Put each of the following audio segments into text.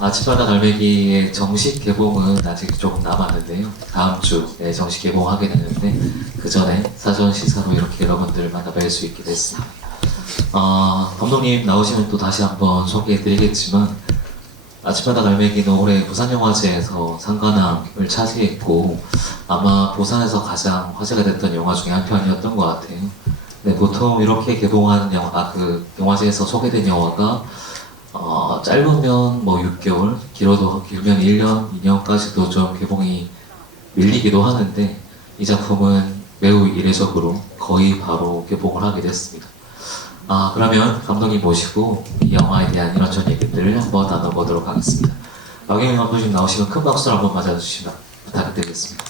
아침마다 갈매기의 정식 개봉은 아직 조금 남았는데요. 다음 주에 정식 개봉하게 되는데 그 전에 사전 시사로 이렇게 여러분들을 만나뵐 수 있게 됐습니다. 감독님 나오시면 또 다시 한번 소개해드리겠지만 아침마다 갈매기는 올해 부산영화제에서 상관왕을 차지했고 아마 부산에서 가장 화제가 됐던 영화 중에 한 편이었던 것 같아요. 네, 보통 이렇게 개봉한 영화제에서 소개된 영화가 짧으면 뭐 6개월, 길면 1년, 2년까지도 좀 개봉이 밀리기도 하는데 이 작품은 매우 이례적으로 거의 바로 개봉을 하게 됐습니다. 그러면 감독님 모시고 이 영화에 대한 이런저런 얘기들을 한번 나눠보도록 하겠습니다. 박영희 감독님 나오시면 큰 박수를 한번 맞아주시면 부탁드리겠습니다.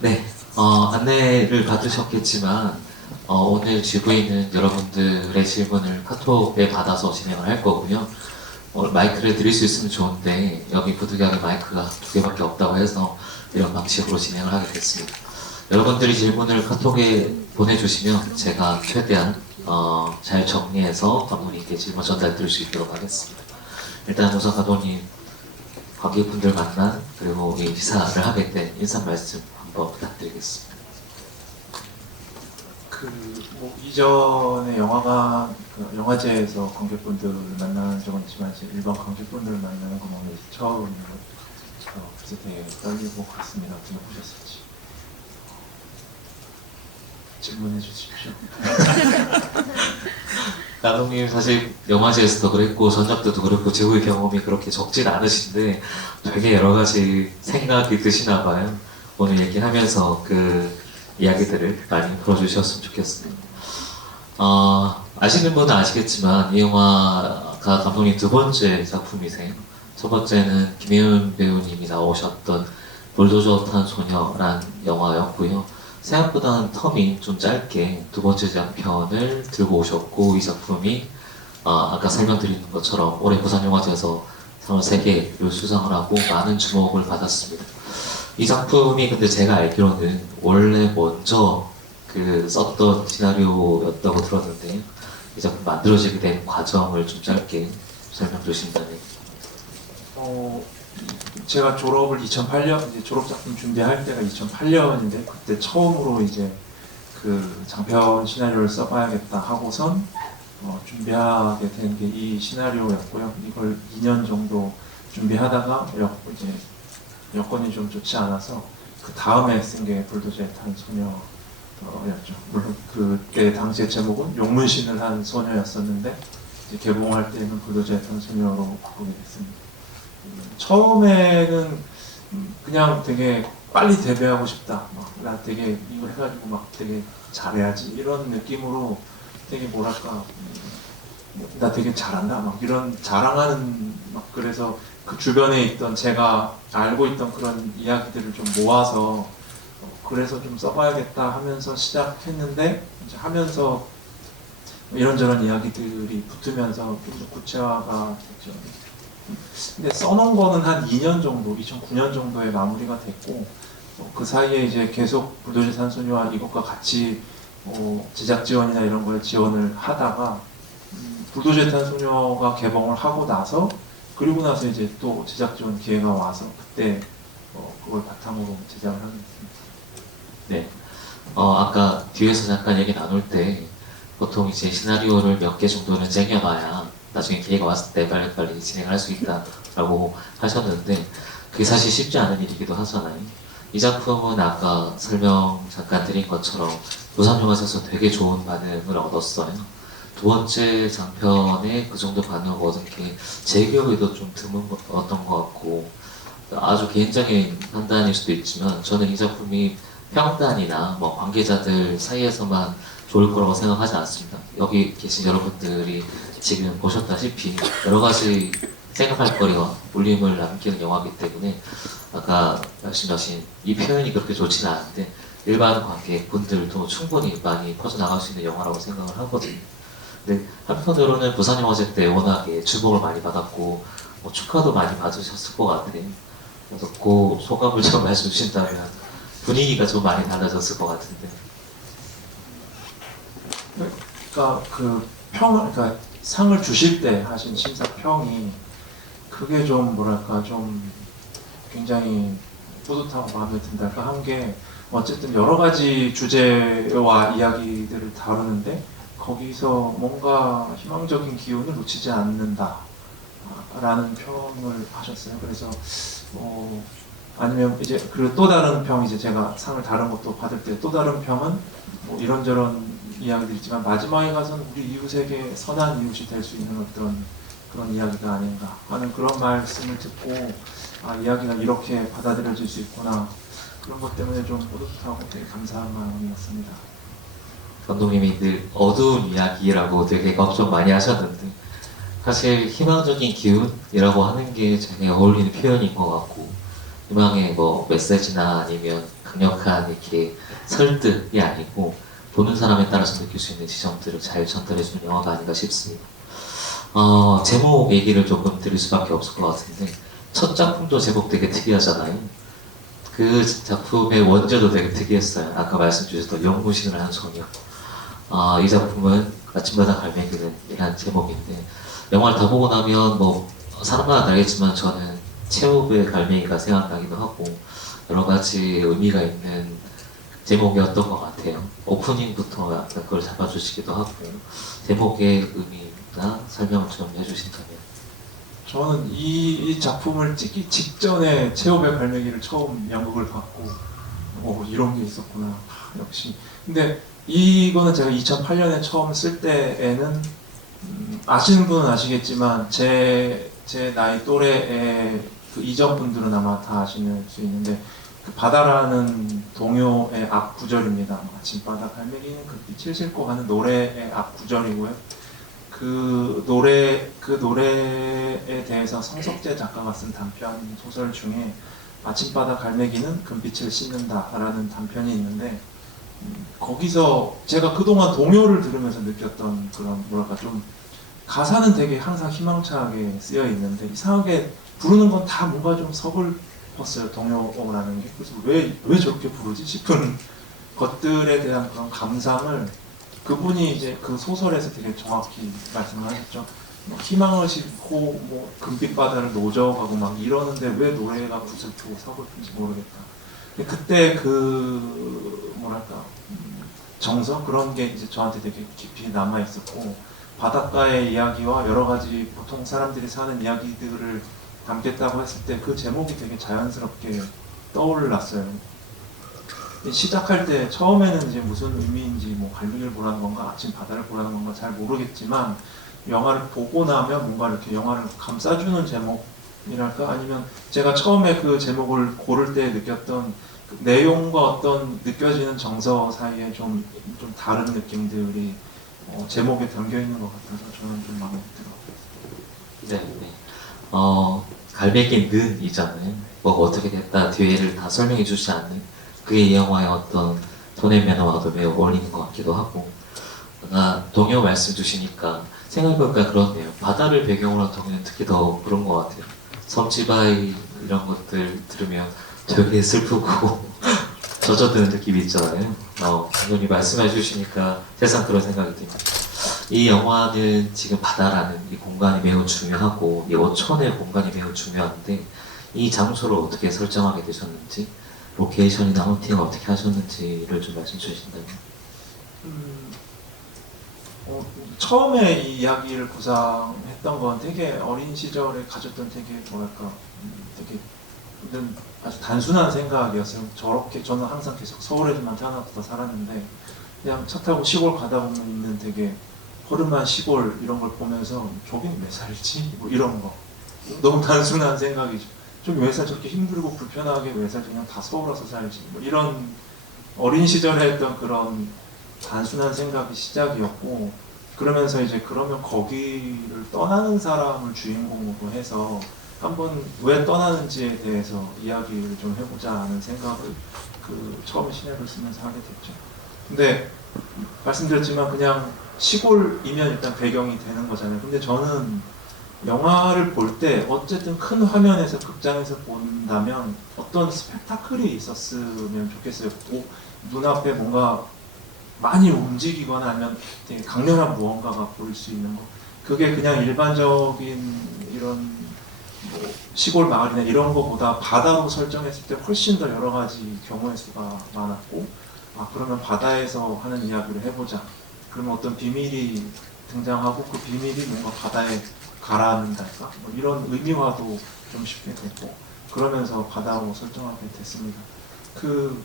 네, 안내를 받으셨겠지만 오늘 GV는 여러분들의 질문을 카톡에 받아서 진행을 할 거고요. 마이크를 드릴 수 있으면 좋은데 여기 부득이하게 마이크가 2개밖에 없다고 해서 이런 방식으로 진행을 하게 됐습니다. 여러분들이 질문을 카톡에 보내주시면 제가 최대한 잘 정리해서 감독님께 질문 전달 드릴 수 있도록 하겠습니다. 일단 우선 감독님 관객분들 만난 그리고 이 시사를 하게 된 인사 말씀 한번 부탁드리겠습니다. 이전에 영화제에서 관객분들을 만나는 적은 있지만 이제 일반 관객분들을 만나는 건 오늘 처음인 것 그래서 되게 떨리고 그렇습니다. 어떻게 보셨을지 질문해 주십시오. 감독님 사실 영화제에서도 그랬고 전작들도 그랬고 제후의 경험이 그렇게 적진 않으신데 되게 여러 가지 생각이 드시나 봐요. 오늘 얘기하면서 그 이야기들을 많이 풀어주셨으면 좋겠습니다. 아시는 분은 아시겠지만 이 영화가 감독님 2번째 작품이세요. 첫 번째는 김혜은 배우님이 나오셨던 불도저 탄 소녀란 영화였고요. 생각보다는 텀이 좀 짧게 2번째 장편을 들고 오셨고 이 작품이 아까 설명드린 것처럼 올해 부산영화제에서 상을 3개를 수상을 하고 많은 주목을 받았습니다. 이 작품이 근데 제가 알기로는 원래 먼저 썼던 시나리오였다고 들었는데 이 작품 만들어지게 된 과정을 좀 짧게 설명 주신다면. 제가 졸업을 2008년 이제 졸업 작품 준비할 때가 2008년인데 그때 처음으로 이제 그 장편 시나리오를 써봐야겠다 하고선 준비하게 된 게 이 시나리오였고요. 이걸 2년 정도 준비하다가 이제 여건이 좀 좋지 않아서 그 다음에 쓴 게 불도저에 탄 소녀였죠. 물론 그때 당시의 제목은 용문신을 한 소녀였었는데 이제 개봉할 때는 불도저에 탄 소녀로 바꾸게 됐습니다. 처음에는 그냥 되게 빨리 데뷔하고 싶다. 나 되게 이거 해가지고 막 되게 잘해야지 이런 느낌으로 되게 뭐랄까 나 되게 잘한다 막 이런 자랑하는 그래서 그 주변에 있던 제가 알고 있던 그런 이야기들을 좀 모아서 그래서 좀 써봐야겠다 하면서 시작했는데 이제 하면서 이런저런 이야기들이 붙으면서 좀 더 구체화가 됐죠. 근데 써놓은 거는 한 2년 정도, 2009년 정도에 마무리가 됐고 그 사이에 이제 계속 불도저 탄 소녀와 이것과 같이 제작 지원이나 이런 걸 지원을 하다가 불도저 탄 소녀가 개봉을 하고 나서 그리고 나서 이제 또 제작 지원 기회가 와서 그때 그걸 바탕으로 제작을 하게 됐습니다. 네. 아까 뒤에서 잠깐 얘기 나눌 때 보통 이제 시나리오를 몇 개 정도는 쟁여놔야 나중에 기회가 왔을 때 빨리빨리 진행을 할 수 있다라고 하셨는데 그게 사실 쉽지 않은 일이기도 하잖아요. 이 작품은 아까 설명 잠깐 드린 것처럼 부산영화제에서 되게 좋은 반응을 얻었어요. 2번째 장편에 그 정도 반응을 얻은 게 제 기억에도 좀 드물었던 것 같고 아주 개인적인 판단일 수도 있지만 저는 이 작품이 평단이나 뭐 관계자들 사이에서만 좋을 거라고 생각하지 않습니다. 여기 계신 여러분들이 지금 보셨다시피 여러 가지 생각할 거리와 울림을 남기는 영화이기 때문에 아까 말씀하신 이 표현이 그렇게 좋지는 않은데 일반 관객분들도 충분히 많이 퍼져나갈 수 있는 영화라고 생각을 하거든요. 근데 한편으로는 부산영화제 때 워낙에 주목을 많이 받았고 축하도 많이 받으셨을 것 같아요. 그래서 그 소감을 좀 말씀 주신다면 분위기가 좀 많이 달라졌을 것 같은데. 그러니까 그 그러니까 상을 주실 때 하신 심사 평이 그게 좀 뭐랄까 좀 굉장히 뿌듯하고 마음에 든달까 한 게 어쨌든 여러 가지 주제와 이야기들을 다루는데 거기서 뭔가 희망적인 기운을 놓치지 않는다 라는 평을 하셨어요. 그래서 아니면 이제 그리고 또 다른 평 이제 제가 상을 다른 것도 받을 때 또 다른 평은 뭐 이런저런 이야기도 있지만 마지막에 가서는 우리 이웃에게 선한 이웃이 될 수 있는 어떤 그런 이야기가 아닌가 하는 그런 말씀을 듣고 아 이야기가 이렇게 받아들여질 수 있구나 그런 것 때문에 좀 뿌듯하고 되게 감사한 마음이었습니다. 감독님이 늘 어두운 이야기라고 되게 걱정 많이 하셨는데 사실 희망적인 기운이라고 하는 게 되게 어울리는 표현인 것 같고 희망의 뭐 메시지나 아니면 강력한 이렇게 설득이 아니고 보는 사람에 따라서 느낄 수 있는 지점들을 잘 전달해주는 영화가 아닌가 싶습니다. 제목 얘기를 조금 드릴 수밖에 없을 것 같은데 첫 작품도 제목 되게 특이하잖아요. 그 작품의 원제도 되게 특이했어요. 아까 말씀 주셨던 연무신을 한 소녀. 이 작품은 아침바다 갈매기는 제목인데 영화를 다 보고 나면 뭐 사람마다 다르겠지만 저는 체홉의 갈매기가 생각나기도 하고 여러 가지 의미가 있는 제목이었던 것 같아요. 오프닝부터 약간 그걸 잡아주시기도 하고 제목의 의미나 설명을 좀 해주신다면. 저는 이 작품을 찍기 직전에 체험의 갈매기를 처음 연극을 받고 이런 게 있었구나 역시. 근데 이거는 제가 2008년에 처음 쓸 때에는 아시는 분은 아시겠지만 제 나이 또래의 그 이전 분들은 아마 다 아실 수 있는데 그 바다라는 동요의 앞 구절입니다. 아침바다 갈매기는 그 빛을 싣고 가는 노래의 앞 구절이고요. 그 노래에 대해서 성석재 작가가 쓴 단편 소설 중에 아침바다 갈매기는 금빛을 씻는다라는 단편이 있는데 거기서 제가 그동안 동요를 들으면서 느꼈던 그런 뭐랄까 좀 가사는 되게 항상 희망차게 쓰여 있는데 이상하게 부르는 건 다 뭔가 좀 서글펐어요. 동요라는 게. 그래서 왜 저렇게 부르지 싶은 것들에 대한 그런 감상을 그분이 이제 그 소설에서 되게 정확히 말씀을 하셨죠. 뭐 희망을 싣고 뭐 금빛 바다를 노져가고 막 이러는데 왜 노래가 구슬프고 서글픈지 모르겠다. 근데 그때 그 뭐랄까 정서 그런 게 이제 저한테 되게 깊이 남아 있었고 바닷가의 이야기와 여러 가지 보통 사람들이 사는 이야기들을 담겠다고 했을 때 그 제목이 되게 자연스럽게 떠올랐어요. 시작할 때 처음에는 이제 무슨 의미인지 뭐 갈매기를 보라는 건가 아침 바다를 보라는 건가 잘 모르겠지만 영화를 보고 나면 뭔가 이렇게 영화를 감싸주는 제목이랄까 아니면 제가 처음에 그 제목을 고를 때 느꼈던 그 내용과 어떤 느껴지는 정서 사이에 좀 다른 느낌들이 제목에 담겨 있는 것 같아서 저는 좀 마음에 들어요. 네, 네. 갈매기는이잖아요. 뭐가 어떻게 됐다 뒤에를 다 설명해 주지 않는 그게 이 영화의 어떤 톤의 매너와도 매우 어울리는 것 같기도 하고 동요 말씀 주시니까 생각해보니까 그렇네요. 바다를 배경으로 한 동요는 특히 더 그런 것 같아요. 섬지바이 이런 것들 들으면 되게 슬프고 젖어드는 느낌이 있잖아요. 감독님 말씀해 주시니까 세상 그런 생각이 듭니다. 이 영화는 지금 바다라는 이 공간이 매우 중요하고 이 어촌의 공간이 매우 중요한데 이 장소를 어떻게 설정하게 되셨는지 로케이션이나 헌팅을 어떻게 하셨는지를 좀 말씀 주신다면. 처음에 이 이야기를 구상했던 건 되게 어린 시절에 가졌던 되게 뭐랄까 되게 아주 단순한 생각이었어요. 저렇게 저는 항상 계속 서울에만 태어나서 살았는데 그냥 차 타고 시골 가다 보면 있는 되게 허름한 시골 이런 걸 보면서 저긴 몇 살이지? 뭐 이런 거 너무 단순한 생각이죠. 좀 왜 살 저렇게 힘들고 불편하게 왜 살지 그냥 다 서울 와서 살지 뭐 이런 어린 시절에 했던 그런 단순한 생각이 시작이었고 그러면서 이제 그러면 거기를 떠나는 사람을 주인공으로 해서 한번 왜 떠나는지에 대해서 이야기를 좀 해보자 하는 생각을 그 처음에 시나리오를 쓰면서 하게 됐죠. 근데 말씀드렸지만 그냥 시골이면 일단 배경이 되는 거잖아요. 근데 저는 영화를 볼 때 어쨌든 큰 화면에서 극장에서 본다면 어떤 스펙타클이 있었으면 좋겠어요. 눈앞에 뭔가 많이 움직이거나 아니면 되게 강렬한 무언가가 보일 수 있는 거. 그게 그냥 일반적인 이런 뭐 시골 마을이나 이런 거보다 바다로 설정했을 때 훨씬 더 여러 가지 경우의 수가 많았고, 아 그러면 바다에서 하는 이야기를 해보자. 그러면 어떤 비밀이 등장하고 그 비밀이 뭔가 바다에 가라앉는달까? 뭐 이런 의미화도 좀 쉽게 됐고, 그러면서 바다로 설정하게 됐습니다. 그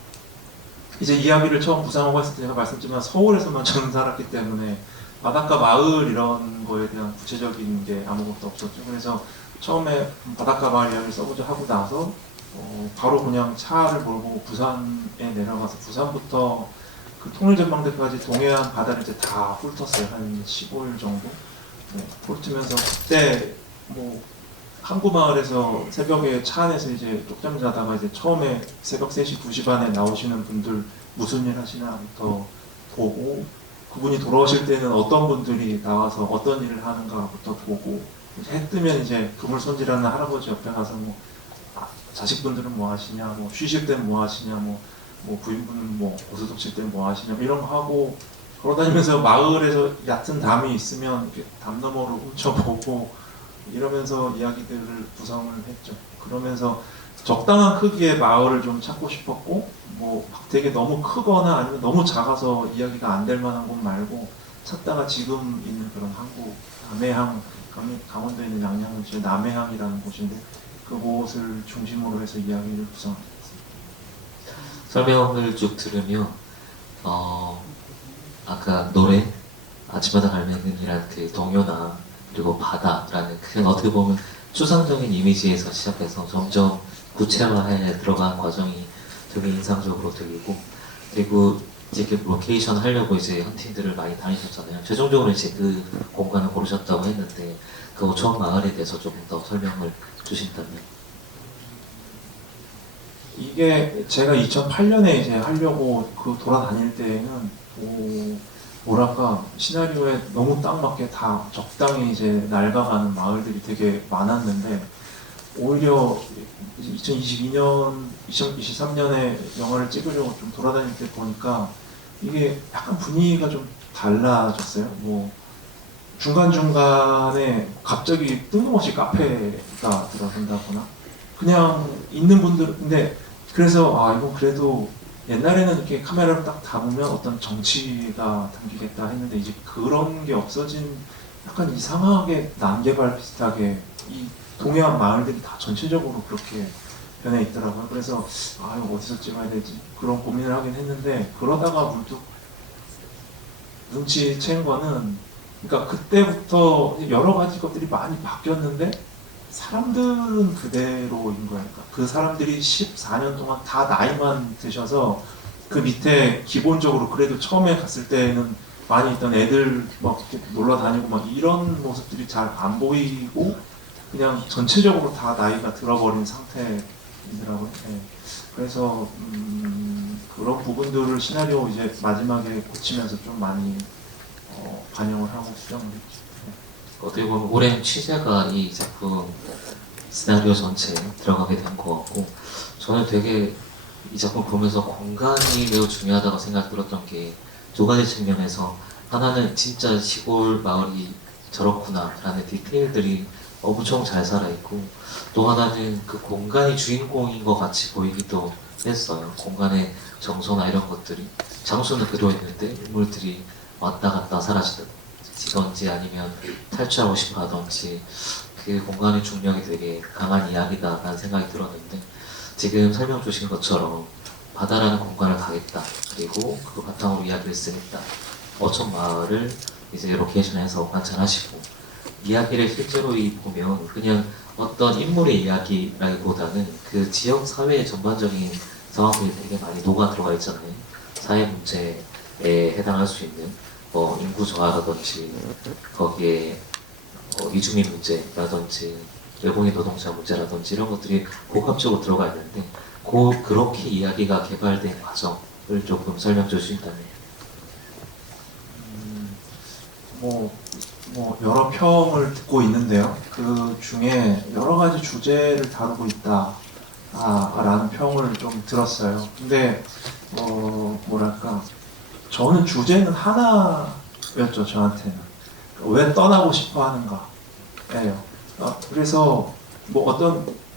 이제 이야기를 처음 구상하고 했을 때 제가 말씀드렸지만 서울에서만 저는 살았기 때문에 바닷가 마을 이런 거에 대한 구체적인 게 아무것도 없었죠. 그래서 처음에 바닷가 마을 이야기를 써보자 하고 나서 바로 그냥 차를 몰고 부산에 내려가서 부산부터 그 통일전망대까지 동해안 바다를 이제 다 훑었어요. 한 15일 정도. 네, 훑으면서 그때 뭐 항구 마을에서 새벽에 차 안에서 이제 쪽잠 자다가 이제 처음에 새벽 3시, 2시 반에 나오시는 분들 무슨 일 하시나부터 보고, 그분이 돌아오실 때는 어떤 분들이 나와서 어떤 일을 하는가부터 보고, 이제 해 뜨면 이제 그물 손질하는 할아버지 옆에 가서 뭐 자식분들은 뭐 하시냐, 뭐 쉬실 때는 뭐 하시냐, 뭐 부인분은 뭐 고스톱 칠 때는 뭐 하시냐, 뭐 이런 거 하고 걸어다니면서 마을에서 얕은 담이 있으면 이렇게 담 너머로 훔쳐보고 이러면서 이야기들을 구성을 했죠. 그러면서 적당한 크기의 마을을 좀 찾고 싶었고, 뭐 되게 너무 크거나 아니면 너무 작아서 이야기가 안 될 만한 곳 말고 찾다가 지금 있는 그런 항구, 남해항, 강원도에 있는 양양시 남해항이라는 곳인데 그곳을 중심으로 해서 이야기를 구성했습니다. 설명을 쭉 들으면 아까 노래 아침마다 갈매기라는 그 동요나 그리고 바다라는 그냥 어떻게 보면 추상적인 이미지에서 시작해서 점점 구체화해 들어가는 과정이 되게 인상적으로 들리고, 그리고 이제 그 로케이션 하려고 이제 헌팅들을 많이 다니셨잖아요. 최종적으로 이제 그 공간을 고르셨다고 했는데 그 오천 마을에 대해서 조금 더 설명을 주신다면. 이게 제가 2008년에 이제 하려고 그 돌아다닐 때에는 뭐랄까 시나리오에 너무 딱 맞게 다 적당히 이제 낡아가는 마을들이 되게 많았는데, 오히려 2022년, 2023년에 영화를 찍으려고 좀 돌아다닐 때 보니까 이게 약간 분위기가 좀 달라졌어요. 뭐 중간중간에 갑자기 뜬금없이 카페가 들어선다거나 그냥 있는 분들, 근데 그래서 아 이건 그래도 옛날에는 이렇게 카메라를 딱 담으면 어떤 정치가 담기겠다 했는데 이제 그런 게 없어진, 약간 이상하게 난개발 비슷하게 이 동해안 마을들이 다 전체적으로 그렇게 변해 있더라고요. 그래서 아 이거 어디서 찍어야 되지 그런 고민을 하긴 했는데, 그러다가 문득 눈치챈 거는, 그러니까 그때부터 여러 가지 것들이 많이 바뀌었는데 사람들은 그대로인 거예요. 그러니까 그 사람들이 14년 동안 다 나이만 드셔서 그 밑에 기본적으로 그래도 처음에 갔을 때는 많이 있던 애들 막 놀러 다니고 막 이런 모습들이 잘 안 보이고 그냥 전체적으로 다 나이가 들어버린 상태이더라고요. 네. 그래서 그런 부분들을 시나리오 이제 마지막에 고치면서 좀 많이 반영을 하고 수정을 했죠. 네. 어떻게 보면 오랜 취재가 이 작품 시나리오 전체에 들어가게 된 것 같고, 저는 되게 이 작품 보면서 공간이 매우 중요하다고 생각이 들었던 게 두 가지 측면에서, 하나는 진짜 시골 마을이 저렇구나 라는 디테일들이 엄청 잘 살아있고, 또 하나는 그 공간이 주인공인 것 같이 보이기도 했어요. 공간의 정서나 이런 것들이, 장소는 그대로 있는데 인물들이 왔다 갔다 사라지던지 아니면 탈출하고 싶어 하던지 그 공간의 중력이 되게 강한 이야기다라는 생각이 들었는데, 지금 설명 주신 것처럼 바다라는 공간을 가겠다, 그리고 그 바탕으로 이야기를 쓰겠다, 어촌 마을을 이제 로케이션에서 관찰하시고, 이야기를 실제로 보면 그냥 어떤 인물의 이야기라기보다는 그 지역 사회의 전반적인 상황들이 되게 많이 녹아 들어가 있잖아요. 사회 문제에 해당할 수 있는 뭐 인구 저하라든지 거기에 이주민 문제라든지 외국인 노동자 문제라든지 이런 것들이 복합적으로 들어가 있는데, 그렇게 이야기가 개발된 과정을 조금 설명 주신다면. 뭐 뭐 여러 평을 듣고 있는데요. 그 중에 여러 가지 주제를 다루고 있다. 라는 평을 좀 들었어요. 근데 뭐랄까 저는 주제는 하나였죠. 저한테는 왜 떠나고 싶어 하는가예요. 그래서 뭐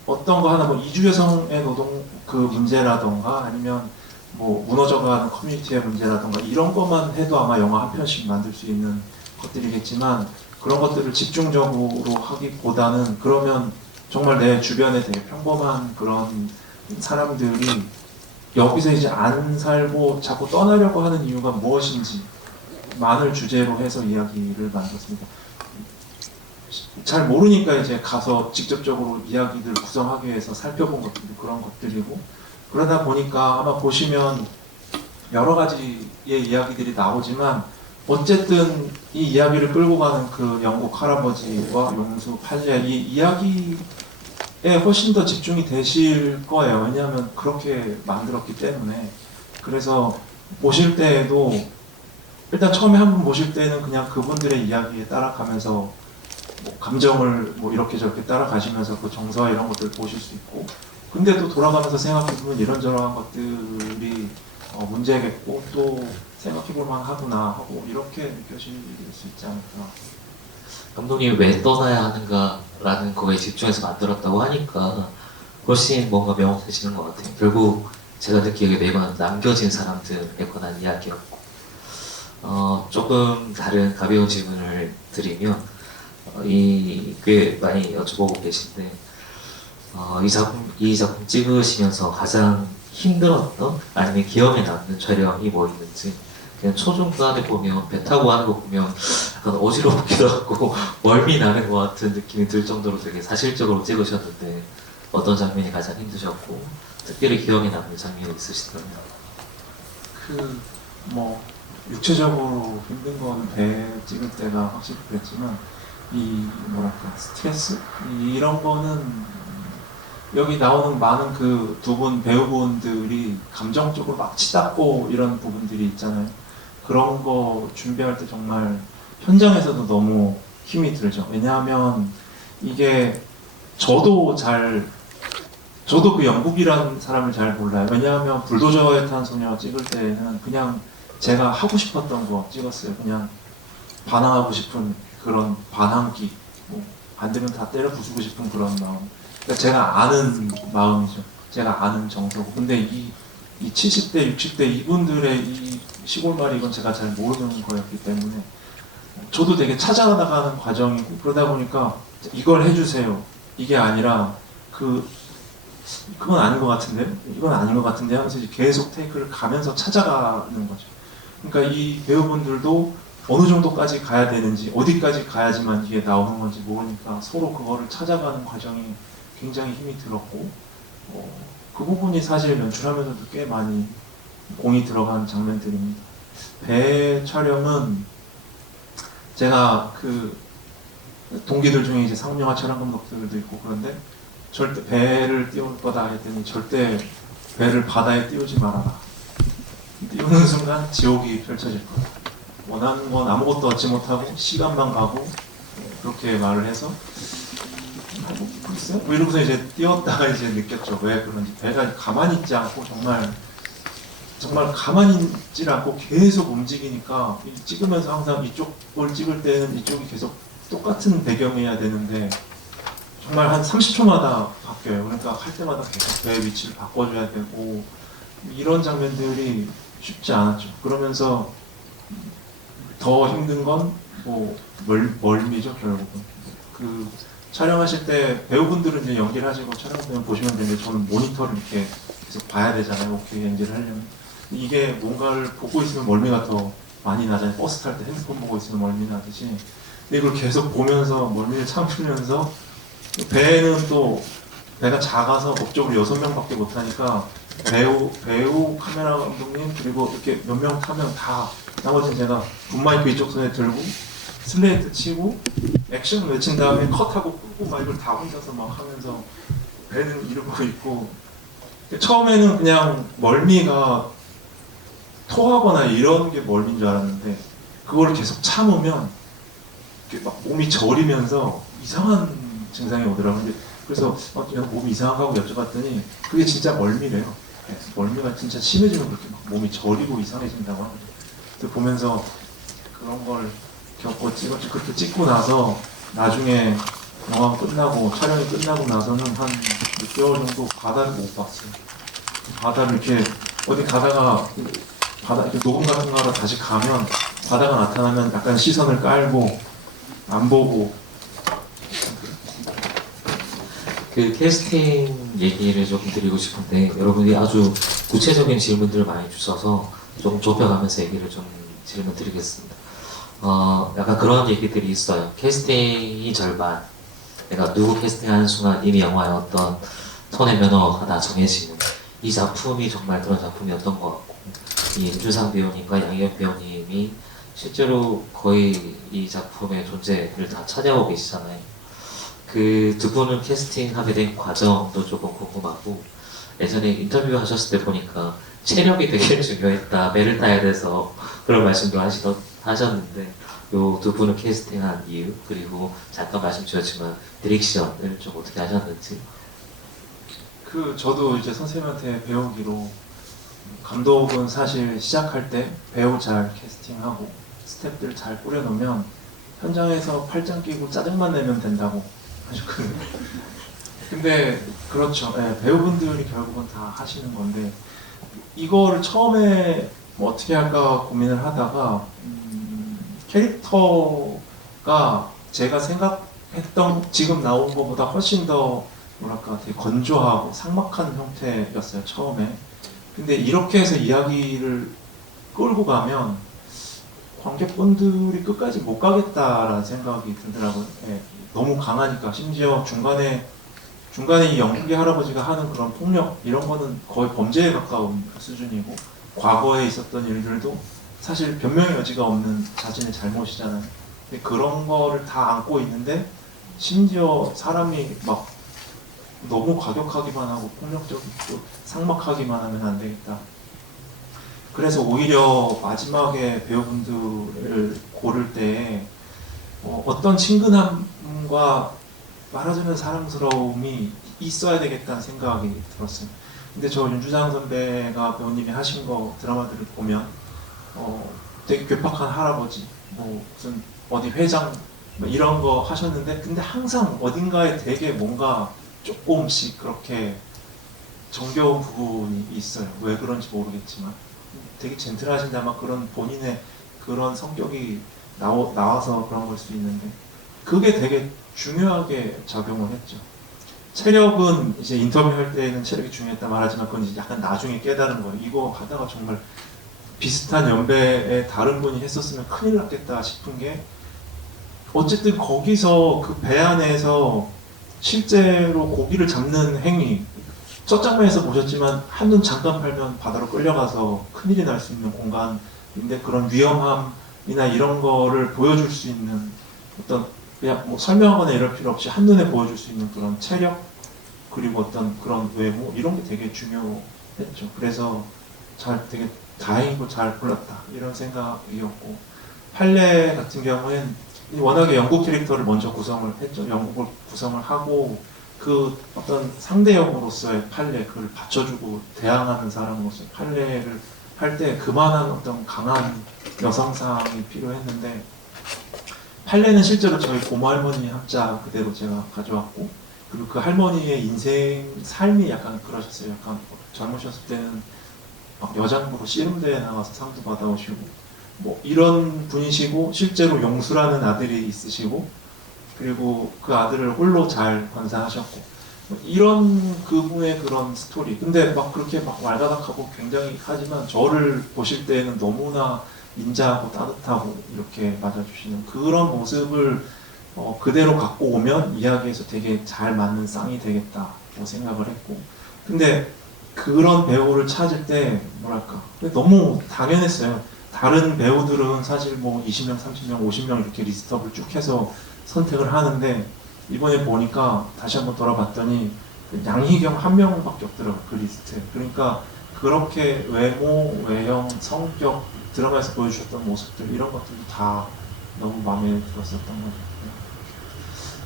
어떤 거 하나 뭐 이주 여성의 노동 그 문제라던가 아니면 뭐 무너져가는 커뮤니티의 문제라던가 이런 것만 해도 아마 영화 한 편씩 만들 수 있는 것들이겠지만 그런 것들을 집중적으로 하기보다는 그러면 정말 내 주변에 되게 평범한 그런 사람들이 여기서 이제 안 살고 자꾸 떠나려고 하는 이유가 무엇인지 만을 주제로 해서 이야기를 만들었습니다. 잘 모르니까 이제 가서 직접적으로 이야기를 구성하기 위해서 살펴본 것들이 그런 것들이고 그러다 보니까 아마 보시면 여러 가지의 이야기들이 나오지만 어쨌든 이 이야기를 끌고 가는 그 영국 할아버지와 용수 판례 이 이야기에 훨씬 더 집중이 되실 거예요. 왜냐하면 그렇게 만들었기 때문에. 그래서 보실 때에도 일단 처음에 한 번 보실 때는 그냥 그분들의 이야기에 따라가면서 뭐 감정을 뭐 이렇게 저렇게 따라가시면서 그 정서와 이런 것들을 보실 수 있고 근데 또 돌아가면서 생각해보면 이런저런 것들이 문제겠고 또 생각해볼 만하구나 하고 이렇게 느껴질 수 있지 않을까. 감독님이 왜 떠나야 하는가라는 거에 집중해서 만들었다고 하니까 훨씬 뭔가 명확해지는 것 같아요. 결국 제가 느끼기에 매번 남겨진 사람들에 관한 이야기였고 조금 다른 가벼운 질문을 드리면 꽤 많이 여쭤보고 계신데 이 작품 찍으시면서 가장 힘들었던 아니면 기억에 남는 촬영이 뭐 있는지 그냥 초중반에 보면 배 타고 하는 거 보면 약간 어지럽기도 하고 멀미 나는 것 같은 느낌이 들 정도로 되게 사실적으로 찍으셨는데 어떤 장면이 가장 힘드셨고 특별히 기억에 남는 장면이 있으시다면 뭐 육체적으로 힘든 거는 배 찍을 때가 확실히 그랬지만 이 뭐랄까 스트레스 이런 거는 여기 나오는 많은 그 두 분 배우분들이 감정적으로 막 치닫고 이런 부분들이 있잖아요. 그런 거 준비할 때 정말 현장에서도 너무 힘이 들죠. 왜냐하면 이게 저도 그 영국이라는 사람을 잘 몰라요. 왜냐하면 불도저에 탄 소녀 찍을 때는 그냥 제가 하고 싶었던 거 찍었어요. 그냥 반항하고 싶은 그런 반항기, 뭐 안 되면 다 때려 부수고 싶은 그런 마음. 그러니까 제가 아는 마음이죠. 제가 아는 정서고. 근데 이 70대, 60대 이분들의 이 시골말이 이건 제가 잘 모르는 거였기 때문에 저도 되게 찾아나가는 과정이고 그러다 보니까 이걸 해주세요. 이게 아니라 그건 아닌 것 같은데 이건 아닌 것 같은데 하면서 이제 계속 테이크를 가면서 찾아가는 거죠. 그러니까 이 배우분들도 어느 정도까지 가야 되는지 어디까지 가야지만 이게 나오는 건지 모르니까 서로 그거를 찾아가는 과정이 굉장히 힘이 들었고 그 부분이 사실 연출하면서도 꽤 많이 공이 들어간 장면들입니다. 배 촬영은 제가 그 동기들 중에 이제 상업영화 촬영 감독들도 있고 그런데 절대 배를 띄울 거다 했더니 절대 배를 바다에 띄우지 말아라. 띄우는 순간 지옥이 펼쳐질 거다. 원하는 건 아무것도 얻지 못하고 시간만 가고 그렇게 말을 해서 글쎄요? 뭐 이러고서 이제 띄웠다가 이제 느꼈죠. 왜 그런지. 배가 가만히 있지 않고 정말 가만히 있지 않고 계속 움직이니까 찍으면서 항상 이쪽을 찍을 때는 이쪽이 계속 똑같은 배경이어야 되는데 정말 한 30초마다 바뀌어요. 그러니까 할 때마다 계속 배 위치를 바꿔줘야 되고 이런 장면들이 쉽지 않았죠. 그러면서 더 힘든 건 뭐 멀미죠 결국은. 그 촬영하실 때 배우분들은 이제 연기를 하시고 촬영하면 보시면 되는데 저는 모니터를 이렇게 계속 봐야 되잖아요. 오케이 연기를 하려면 이게 뭔가를 보고 있으면 멀미가 더 많이 나잖아요. 버스 탈 때 핸드폰 보고 있으면 멀미 나듯이. 근데 이걸 계속 보면서 멀미를 참으면서 배는 또 배가 작아서 법적으로 6명밖에 못 타니까 배우 카메라 감독님 그리고 이렇게 몇 명 타면 다 나머지는 제가 붐마이크 이쪽 손에 들고 슬레이트 치고 액션 외친 다음에 컷하고 끄고 막 이걸 다 혼자서 막 하면서 배는 이러고 있고 처음에는 그냥 멀미가 토하거나 이런 게 멀미인 줄 알았는데 그걸 계속 참으면 이렇게 막 몸이 저리면서 이상한 증상이 오더라고요. 근데 그래서 몸이 이상하고 여쭤봤더니 그게 진짜 멀미래요. 네, 멀미가 진짜 심해지면 그렇게 막 몸이 저리고 이상해진다고 하거든요. 그래서 보면서 그런 걸 겪고 찍었죠. 그렇게 찍고 나서 나중에 영화 끝나고 촬영이 끝나고 나서는 한 6개월 정도 바다를 못 봤어요. 바다를 이렇게 어디 가다가 바다 이렇게 녹음 같은 거 하러 다시 가면 바다가 나타나면 약간 시선을 깔고 안 보고. 그 캐스팅 얘기를 조금 드리고 싶은데 여러분이 아주 구체적인 질문들을 많이 주셔서 좀 좁혀가면서 얘기를 좀 질문 드리겠습니다. 약간 그런 얘기들이 있어요. 캐스팅이 절반. 내가 누구 캐스팅하는 순간 이미 영화의 어떤 톤의 면허가 다 정해지는 이 작품이 정말 그런 작품이었던 것 같고 이 임주상 배우님과 양희혁 배우님이 실제로 거의 이 작품의 존재를 다 차지하고 계시잖아요. 그 두 분을 캐스팅하게 된 과정도 조금 궁금하고 예전에 인터뷰 하셨을 때 보니까 체력이 되게 중요했다, 배를 타야 돼서 그런 말씀도 하셨는데 요 두 분을 캐스팅한 이유 그리고 잠깐 말씀 주셨지만 디렉션을 좀 어떻게 하셨는지. 저도 이제 선생님한테 배우기로 감독은 사실 시작할 때 배우 잘 캐스팅하고 스태프들 잘 꾸려놓으면 현장에서 팔짱 끼고 짜증만 내면 된다고 하셨거든요. 근데 그렇죠. 예, 배우분들이 결국은 다 하시는 건데 이거를 처음에 뭐 어떻게 할까 고민을 하다가 캐릭터가 제가 생각했던 지금 나온 것보다 훨씬 더 뭐랄까 되게 건조하고 삭막한 형태였어요 처음에. 근데 이렇게 해서 이야기를 끌고 가면 관객분들이 끝까지 못 가겠다라는 생각이 들더라고요. 예, 너무 강하니까. 심지어 중간에 이 영국의 할아버지가 하는 그런 폭력 이런 거는 거의 범죄에 가까운 수준이고 과거에 있었던 일들도 사실 변명의 여지가 없는 자신의 잘못이잖아요. 근데 그런 거를 다 안고 있는데 심지어 사람이 막 너무 과격하기만 하고 폭력적이고 삭막하기만 하면 안 되겠다. 그래서 오히려 마지막에 배우분들을 고를 때 어떤 친근함과 말하자면 사랑스러움이 있어야 되겠다는 생각이 들었어요. 근데 저 윤주상 선배가 배우님이 하신 거 드라마들을 보면 되게 괴팍한 할아버지, 뭐 무슨 어디 회장 뭐 이런 거 하셨는데 근데 항상 어딘가에 되게 뭔가 조금씩 그렇게 정겨운 부분이 있어요. 왜 그런지 모르겠지만 되게 젠틀하신데 아마 그런 본인의 그런 성격이 나와서 그런 걸 수 있는데 그게 되게 중요하게 작용을 했죠. 체력은 이제 인터뷰할 때는 체력이 중요했다 말하지만 그건 이제 약간 나중에 깨달은 거예요. 이거 하다가 정말 비슷한 연배의 다른 분이 했었으면 큰일 났겠다 싶은 게 어쨌든 거기서 그 배 안에서 실제로 고기를 잡는 행위 첫 장면에서 보셨지만 한눈 잠깐 팔면 바다로 끌려가서 큰일이 날 수 있는 공간인데 그런 위험함이나 이런 거를 보여줄 수 있는 어떤 그냥 뭐 설명하거나 이럴 필요 없이 한눈에 보여줄 수 있는 그런 체력 그리고 어떤 그런 외모 이런 게 되게 중요했죠. 그래서 되게 다행이고 잘 골랐다 이런 생각이었고 팔레 같은 경우엔 워낙에 영국 캐릭터를 먼저 구성을 했죠. 영국을 구성을 하고 그 어떤 상대 역으로서의 팔레 그걸 받쳐주고 대항하는 사람으로서 팔레를 할 때 그만한 어떤 강한 여성상이 필요했는데 팔레는 실제로 저희 고모 할머니 합작 그대로 제가 가져왔고 그리고 그 할머니의 인생 삶이 약간 그러셨어요. 약간 젊으셨을 때는 막 여장부로 씨름대회 나가서 상도 받아오시고 뭐 이런 분이시고 실제로 용수라는 아들이 있으시고 그리고 그 아들을 홀로 잘 관사하셨고 뭐 이런 그분의 그런 스토리. 근데 막 그렇게 막 왈가닥하고 굉장히 하지만 저를 보실 때는 너무나 인자하고 따뜻하고 이렇게 맞아주시는 그런 모습을 그대로 갖고 오면 이야기에서 되게 잘 맞는 쌍이 되겠다고 생각을 했고 근데 그런 배우를 찾을 때 뭐랄까 너무 당연했어요. 다른 배우들은 사실 뭐 20명, 30명, 50명 이렇게 리스트업을 쭉 해서 선택을 하는데 이번에 보니까 다시 한번 돌아봤더니 양희경 한 명밖에 없더라고요. 그 리스트에. 그러니까 그렇게 외모, 외형, 성격 드라마에서 보여주셨던 모습들 이런 것들도 다 너무 마음에 들었었던 거죠.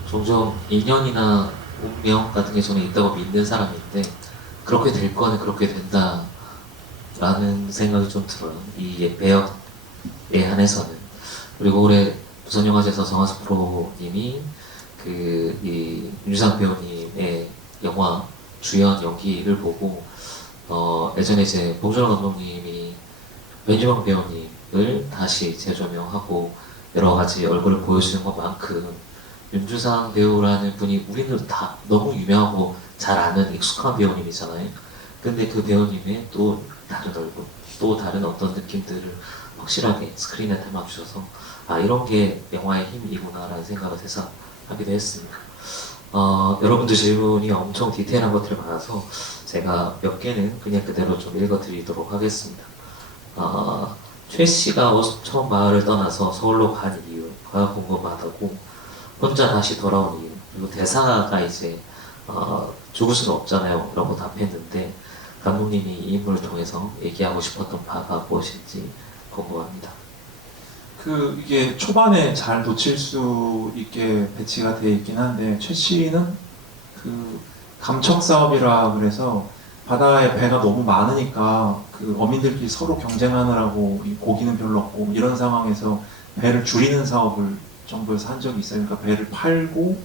종종 인연이나 운명 같은 게 저는 있다고 믿는 사람인데 그렇게 될 거는 그렇게 된다라는 생각이 좀 들어요. 이 배역에 한해서는. 그리고 올해 부산영화제에서 정하수 프로님이 이 윤상 배우님의 영화 주연 연기를 보고 예전에 이제 봉준호 감독님이 변지영 배우님을 다시 재조명하고 여러 가지 얼굴을 보여주는 것만큼 윤주상 배우라는 분이 우리는 다 너무 유명하고 잘 아는 익숙한 배우님이잖아요. 근데 그 배우님의 또 다른 얼굴, 또 다른 어떤 느낌들을 확실하게 스크린에 담아주셔서 아 이런 게 영화의 힘이구나라는 생각을 해서 하기도 했습니다. 여러분들 질문이 엄청 디테일한 것들이 많아서 제가 몇 개는 그냥 그대로 좀 읽어드리도록 하겠습니다. 최 씨가 처음 마을을 떠나서 서울로 간 이유가 궁금하다고 혼자 다시 돌아온 이유 그리고 대사가 이제 죽을 수는 없잖아요 라고 답했는데 감독님이 이 인물을 통해서 얘기하고 싶었던 바가 무엇인지 궁금합니다. 이게 초반에 잘 놓칠 수 있게 배치가 되어 있긴 한데 최 씨는 감척 사업이라 그래서 바다에 배가 너무 많으니까 어민들끼리 서로 경쟁하느라고 이 고기는 별로 없고 이런 상황에서 배를 줄이는 사업을 정부에서 한 적이 있어요. 그러니까 배를 팔고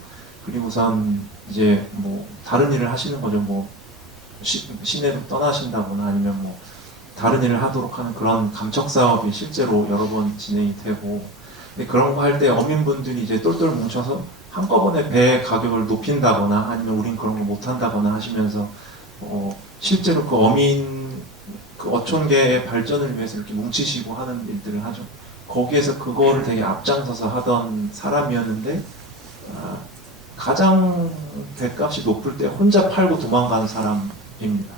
그리고선 이제 뭐 다른 일을 하시는 거죠. 뭐 시내로 떠나신다거나 아니면 뭐 다른 일을 하도록 하는 그런 감척 사업이 실제로 여러 번 진행이 되고 근데 그런 거 할 때 어민분들이 이제 똘똘 뭉쳐서 한꺼번에 배 가격을 높인다거나 아니면 우린 그런 거 못한다거나 하시면서 실제로 어민 어촌계의 발전을 위해서 이렇게 뭉치시고 하는 일들을 하죠. 거기에서 그거를 되게 앞장서서 하던 사람이었는데 가장 배값이 높을 때 혼자 팔고 도망가는 사람입니다.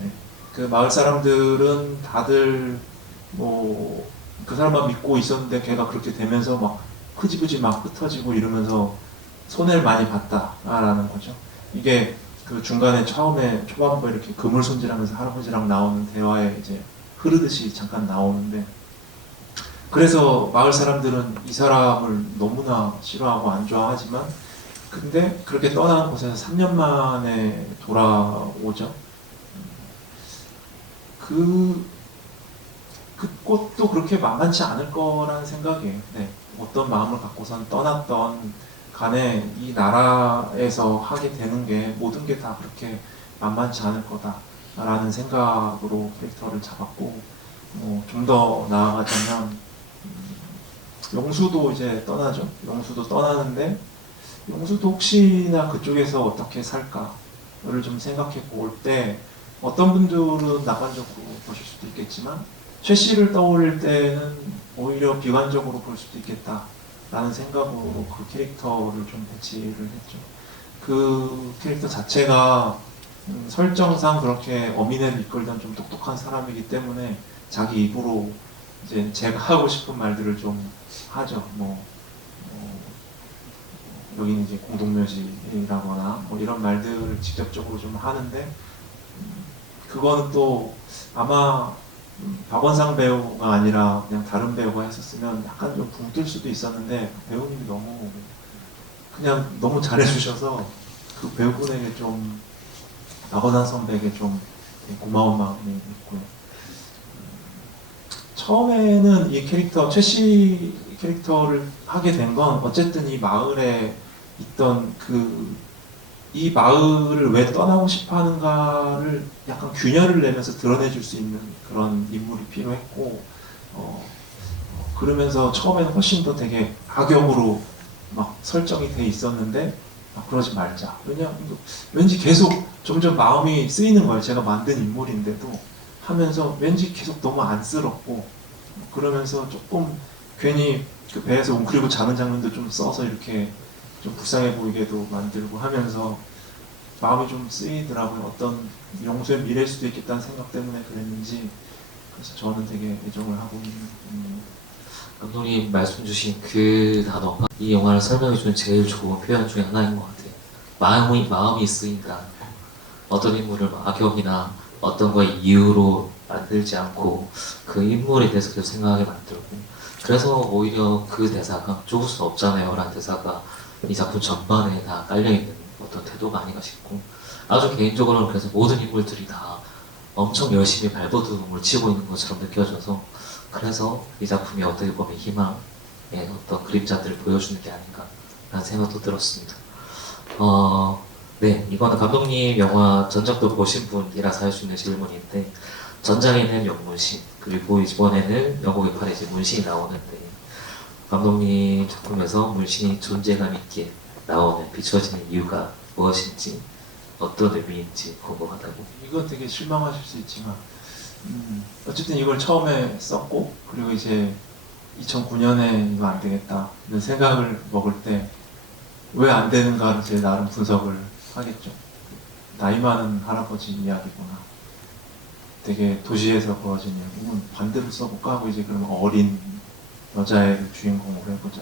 네. 그 마을 사람들은 다들 뭐 그 사람만 믿고 있었는데 걔가 그렇게 되면서 막 흐지부지 막 흩어지고 이러면서 손해를 많이 봤다라는 거죠. 이게 중간에 처음에 초반부에 이렇게 그물 손질하면서 할아버지랑 나오는 대화에 이제 흐르듯이 잠깐 나오는데 그래서 마을 사람들은 이 사람을 너무나 싫어하고 안 좋아하지만 근데 그렇게 떠나는 곳에서 3년 만에 돌아오죠. 그 꽃도 그렇게 만만치 않을 거라는 생각이에요. 네. 어떤 마음을 갖고선 떠났던 간에 이 나라에서 하게 되는 게 모든 게 다 그렇게 만만치 않을 거다라는 생각으로 캐릭터를 잡았고 좀 더 나아가자면 용수도 이제 떠나죠. 용수도 떠나는데 용수도 혹시나 그쪽에서 어떻게 살까를 좀 생각해 볼 때 어떤 분들은 낙관적으로 보실 수도 있겠지만 최 씨를 떠올릴 때는 오히려 비관적으로 볼 수도 있겠다라는 생각으로 그 캐릭터를 좀 배치를 했죠. 그 캐릭터 자체가 설정상 그렇게 어민을 이끌던 좀 똑똑한 사람이기 때문에 자기 입으로 이제 제가 하고 싶은 말들을 좀 하죠. 여기는 이제 공동묘지라거나 뭐 이런 말들을 직접적으로 좀 하는데 그거는 또 아마 박원상 배우가 아니라 그냥 다른 배우가 했었으면 약간 좀 붕 뜰 수도 있었는데 배우님이 너무 잘해주셔서 그 배우분에게 좀 박원상 선배에게 좀 고마운 마음이 있고요. 처음에는 이 캐릭터 최씨 캐릭터를 하게 된 건 어쨌든 이 마을에 있던 이 마을을 왜 떠나고 싶어 하는가를 약간 균열을 내면서 드러내줄 수 있는 그런 인물이 필요했고 그러면서 처음에는 훨씬 더 되게 악역으로 막 설정이 돼 있었는데 그러지 말자. 왜냐면 왠지 계속 점점 마음이 쓰이는 거예요. 제가 만든 인물인데도 하면서 왠지 계속 너무 안쓰럽고 그러면서 조금 괜히 그 배에서 웅크리고 자는 장면도 좀 써서 이렇게 좀 불쌍해 보이게도 만들고 하면서 마음이 좀 쓰이더라고요. 어떤 용수의 미래일 수도 있겠다는 생각 때문에 그랬는지 그래서 저는 되게 애정을 하고 있는 감독님 말씀 주신 그 단어가 이 영화를 설명해주는 제일 좋은 표현 중에 하나인 것 같아요. 마음이 쓰인다. 어떤 인물을 악역이나 어떤 거의 이유로 만들지 않고 그 인물에 대해서 계속 생각하게 만들고 그래서 오히려 그 대사가 죽을 수 없잖아요 라는 대사가 이 작품 전반에 다 깔려있는 어떤 태도가 아닌가 싶고, 아주 개인적으로는 그래서 모든 인물들이 다 엄청 열심히 발버둥을 치고 있는 것처럼 느껴져서, 그래서 이 작품이 어떻게 보면 희망의 어떤 그림자들을 보여주는 게 아닌가 라는 생각도 들었습니다. 네, 이거는 감독님 영화 전작도 보신 분이라서 할 수 있는 질문인데, 전작에는 영문신, 그리고 이번에는 영국의 팔에 이제 문신이 나오는데, 감독님 작품에서 문신이 존재감 있게 나오는, 비춰지는 이유가 무엇인지, 어떤 의미인지 궁금하다고. 이건 되게 실망하실 수 있지만 어쨌든 이걸 처음에 썼고, 그리고 이제 2009년에 이거 안 되겠다는 생각을 먹을 때 왜 안 되는가를 제 나름 분석을 하겠죠. 나이 많은 할아버지 이야기구나. 되게 도시에서 벌어진 이야기는 반대로 써볼까 하고, 이제 그러면 어린 여자애를 주인공으로 해보자.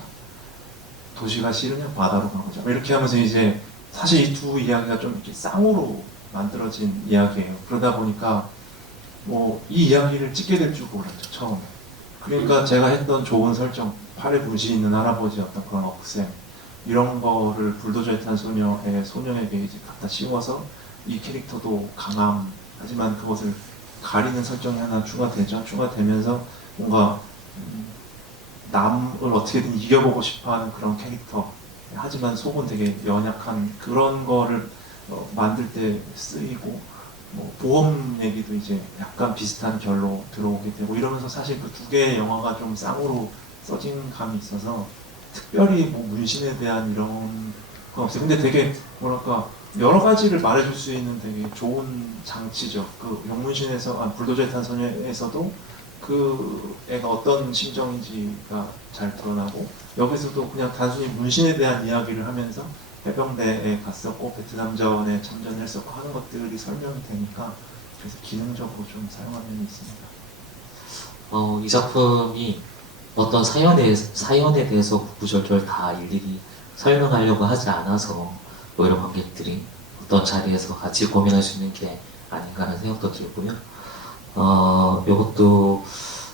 도시가 싫으냐 바다로 가보자. 이렇게 하면서 이제 사실 이 두 이야기가 좀 이렇게 쌍으로 만들어진 이야기예요. 그러다 보니까 뭐 이 이야기를 찍게 될 줄 몰랐죠, 처음에. 그러니까 제가 했던 좋은 설정, 팔에 문신 있는 할아버지 어떤 그런 억센, 이런 거를 불도저에 탄 소녀에게 이제 갖다 씌워서 이 캐릭터도 강함, 하지만 그것을 가리는 설정이 하나 추가되죠. 추가되면서 뭔가 남을 어떻게든 이겨보고 싶어하는 그런 캐릭터, 하지만 속은 되게 연약한 그런 거를 만들 때 쓰이고, 뭐 보험 얘기도 이제 약간 비슷한 결로 들어오게 되고, 이러면서 사실 그 두 개의 영화가 좀 쌍으로 써진 감이 있어서 특별히 뭐 문신에 대한 이런 건 없어요. 근데 되게 뭐랄까 여러 가지를 말해줄 수 있는 되게 좋은 장치죠. 그 영문신에서, 불도저의 탄소녀에서도 그 애가 어떤 심정인지가 잘 드러나고, 여기서도 그냥 단순히 문신에 대한 이야기를 하면서 해병대에 갔었고 베트남전에 참전했었고 하는 것들이 설명이 되니까, 그래서 기능적으로 좀 사용한 면이 있습니다. 이 작품이 어떤 사연에 대해서 구구절절 다 일일이 설명하려고 하지 않아서 오히려 관객들이 어떤 자리에서 같이 고민할 수 있는 게 아닌가 하는 생각도 들고요. 이것도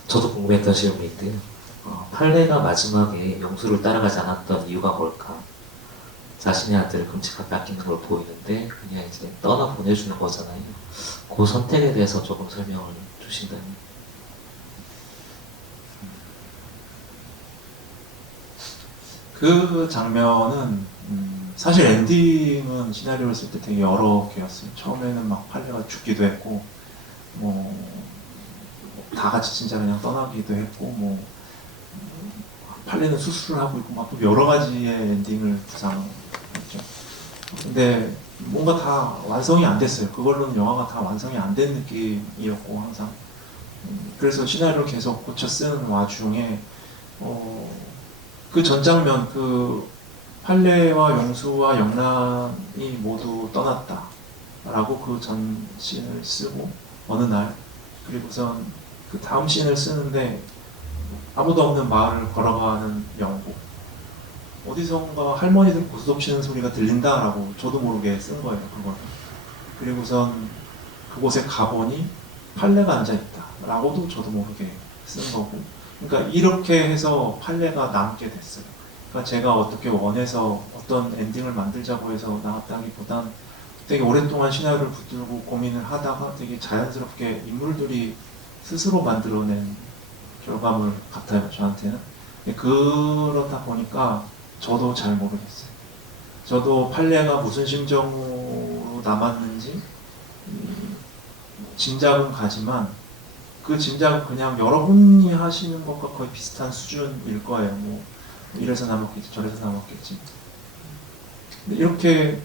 저도 궁금했던 질문인데요. 팔레가 마지막에 영수를 따라가지 않았던 이유가 뭘까? 자신의 아들을 끔찍하게 아끼는 걸 보이는데 그냥 이제 떠나 보내주는 거잖아요. 그 선택에 대해서 조금 설명을 주신다면. 그 장면은 사실 엔딩은 시나리오를 쓸 때 되게 여러 개였어요. 처음에는 막 팔레가 죽기도 했고, 뭐 다 같이 진짜 그냥 떠나기도 했고, 뭐 팔레는 수술을 하고 있고, 막 여러 가지의 엔딩을 구상했죠. 근데 뭔가 다 완성이 안 됐어요. 그걸로는 영화가 다 완성이 안 된 느낌이었고 항상. 그래서 시나리오를 계속 고쳐 쓰는 와중에 그 전장면, 그 팔레와 용수와 영란이 모두 떠났다 라고 그 전 씬을 쓰고 어느 날, 그리고선 그 다음 씬을 쓰는데 아무도 없는 마을을 걸어가는 영국, 어디선가 할머니들 고스톱 치는 소리가 들린다라고 저도 모르게 쓴 거예요, 그걸. 그리고선 그곳에 가보니 팔레가 앉아있다라고도 저도 모르게 쓴 거고. 그러니까 이렇게 해서 팔레가 남게 됐어요. 그러니까 제가 어떻게 원해서 어떤 엔딩을 만들자고 해서 나왔다기보단 되게 오랫동안 시나리오를 붙들고 고민을 하다가 되게 자연스럽게 인물들이 스스로 만들어낸 결과물 같아요, 저한테는. 그렇다 보니까 저도 잘 모르겠어요. 저도 팔레가 무슨 심정으로 남았는지 짐작은 가지만, 그 짐작은 그냥 여러분이 하시는 것과 거의 비슷한 수준일 거예요. 뭐 이래서 남았겠지, 저래서 남았겠지. 근데 이렇게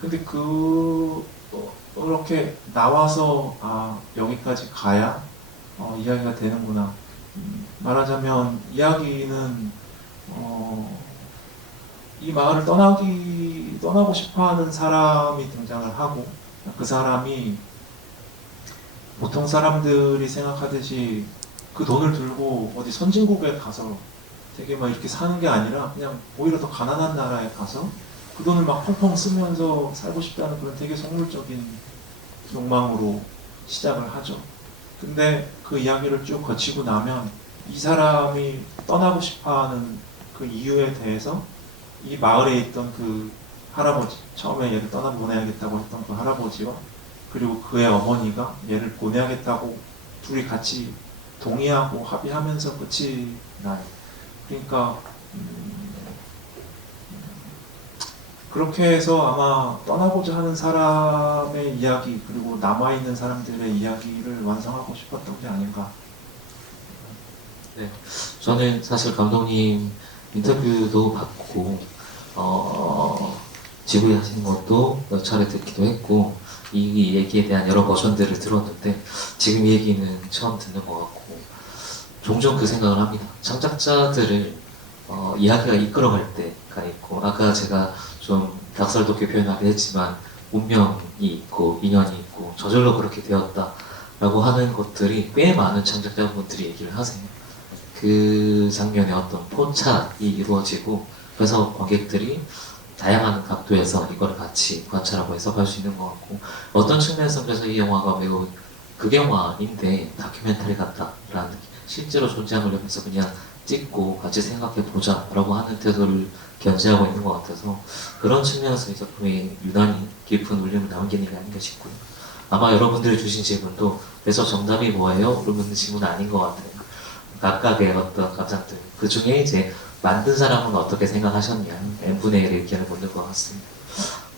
근데 그렇게 나와서 여기까지 가야 이야기가 되는구나. 말하자면 이야기는 이 마을을 떠나고 싶어하는 사람이 등장을 하고, 그 사람이 보통 사람들이 생각하듯이 그 돈을 들고 어디 선진국에 가서 되게 막 이렇게 사는 게 아니라 그냥 오히려 더 가난한 나라에 가서 그 돈을 막 펑펑 쓰면서 살고 싶다는 그런 되게 속물적인 욕망으로 시작을 하죠. 근데 그 이야기를 쭉 거치고 나면 이 사람이 떠나고 싶어하는 그 이유에 대해서 이 마을에 있던 그 할아버지, 처음에 얘를 떠나보내야겠다고 했던 그 할아버지와 그리고 그의 어머니가 얘를 보내야겠다고 둘이 같이 동의하고 합의하면서 끝이 나요. 그러니까 그렇게 해서 아마 떠나고자 하는 사람의 이야기 그리고 남아있는 사람들의 이야기를 완성하고 싶었던 게 아닌가. 네, 저는 사실 감독님 인터뷰도 받고 지구하시는 것도 몇 차례 듣기도 했고 이 얘기에 대한 여러 버전들을 들었는데 지금 이 얘기는 처음 듣는 것 같고 종종 그 생각을 합니다. 창작자들을 이야기가 이끌어갈 때가 있고 아까 제가 좀 닭살돋게 표현하긴 했지만 운명이 있고 인연이 있고 저절로 그렇게 되었다라고 하는 것들이 꽤 많은 창작자분들이 얘기를 하세요. 그 장면의 어떤 포착이 이루어지고 그래서 관객들이 다양한 각도에서 이걸 같이 관찰하고 해석할 수 있는 것 같고 어떤 측면에서 그래서 이 영화가 매우 극영화인데 다큐멘터리 같다라는 느낌. 실제로 존재한 걸 옆에서 그냥 찍고 같이 생각해 보자라고 하는 태도를 견지하고 있는 것 같아서 그런 측면에서 이 작품이 유난히 깊은 울림을 남기는 게 아닌가 싶고요. 아마 여러분들이 주신 질문도 그래서 정답이 뭐예요? 그러면 질문은 아닌 것 같아요. 각각의 어떤 감상들 그 중에 이제 만든 사람은 어떻게 생각하셨냐 n분의 1의 의견을 묻는 것 같습니다.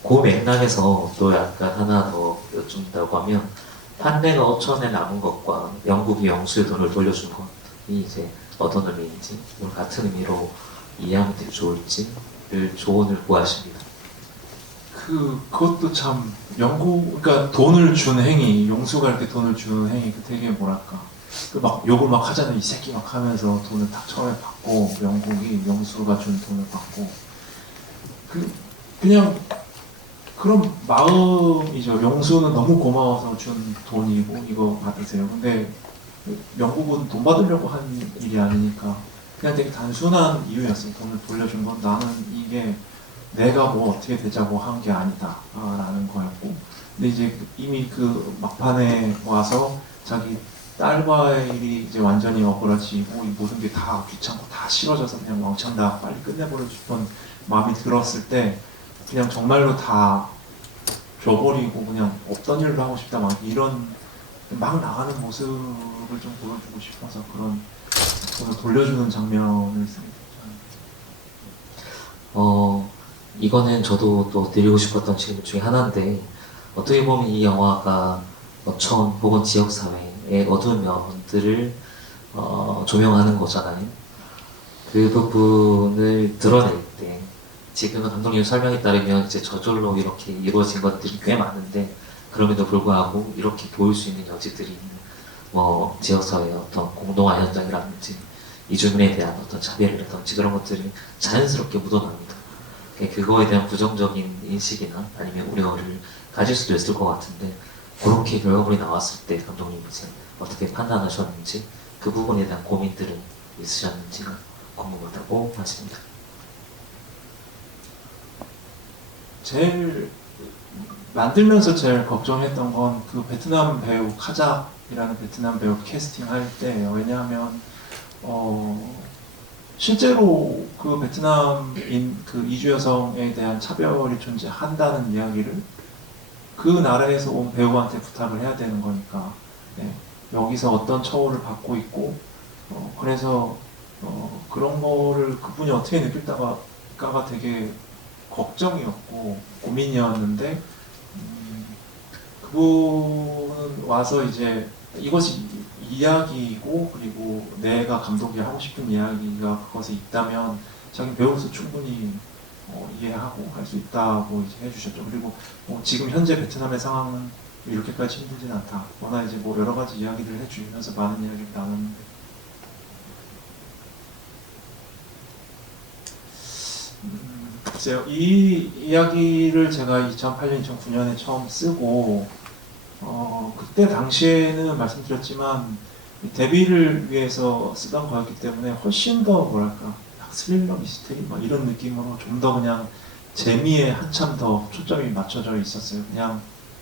그 맥락에서 또 약간 하나 더 여쭙는다고 하면 판례가 5천에 남은 것과 영국이 영수의 돈을 돌려준 것이 이제 어떤 의미인지 오늘 같은 의미로 이해하면 되게 좋을지를 조언을 구하십니다. 그것도 참 그러니까 돈을 준 행위, 용수가 이렇게 돈을 주는 행위, 그 되게 뭐랄까. 그 막 욕을 막 하잖아요. 이 새끼 막 하면서 돈을 딱 처음에 받고 영국이 용수가 준 돈을 받고 그냥 그런 마음이죠. 용수는 너무 고마워서 준 돈이고 이거 받으세요. 근데 영국은 돈 받으려고 한 일이 아니니까 그냥 되게 단순한 이유였어요. 돈을 돌려준 건 나는 이게 내가 뭐 어떻게 되자고 한 게 아니다 라는 거였고 근데 이제 이미 그 막판에 와서 자기 딸과의 일이 이제 완전히 어그러지고 이 모든 게 다 귀찮고 다 싫어져서 그냥 왕창 다 빨리 끝내버리고 싶은 마음이 들었을 때 그냥 정말로 다 줘버리고 그냥 없던 일로 하고 싶다 막 이런 막 나가는 모습을 좀 보여주고 싶어서 그런 돈을 돌려주는 장면을 이거는 저도 또 드리고 싶었던 질문 중에 하나인데 어떻게 보면 이 영화가 어촌 혹은 지역사회의 어두운 면들을 조명하는 거잖아요. 그 부분을 드러낼 때 지금은 감독님 설명에 따르면 이제 저절로 이렇게 이루어진 것들이 꽤 많은데 그럼에도 불구하고 이렇게 보일 수 있는 여지들이 있는 뭐 지역사회의 어떤 공동화 현장이라든지 이주민에 대한 어떤 차별이라든지 그런 것들이 자연스럽게 묻어납니다. 그거에 대한 부정적인 인식이나 아니면 우려를 가질 수도 있을 것 같은데 그렇게 결과물이 나왔을 때 감독님이 이제 어떻게 판단하셨는지 그 부분에 대한 고민들은 있으셨는지가 궁금하다고 하십니다. 제일 만들면서 제일 걱정했던 건 그 베트남 배우 카작이라는 베트남 배우 캐스팅할 때예요. 왜냐하면 실제로 그 베트남인 그 이주 여성에 대한 차별이 존재한다는 이야기를 그 나라에서 온 배우한테 부탁을 해야 되는 거니까 네, 여기서 어떤 처우를 받고 있고 그래서 그런 거를 그분이 어떻게 느낄까가 되게 걱정이었고 고민이었는데 그분은 와서 이제 이것이 이야기이고 그리고 내가 감독이 하고 싶은 이야기가 그것에 있다면 자기 배우로서 충분히 이해하고 할 수 있다고 이제 해주셨죠. 그리고 지금 현재 베트남의 상황은 이렇게까지 힘들진 않다. 워낙 이제 뭐 여러 가지 이야기를 해주면서 많은 이야기를 나눴는데 글쎄요. 이 이야기를 제가 2008년, 2009년에 처음 쓰고 그때 당시에는 말씀드렸지만 데뷔를 위해서 쓰던 거였기 때문에 훨씬 더 뭐랄까 스릴러 미스테리 막 이런 느낌으로 좀 더 그냥 재미에 한참 더 초점이 맞춰져 있었어요. 그냥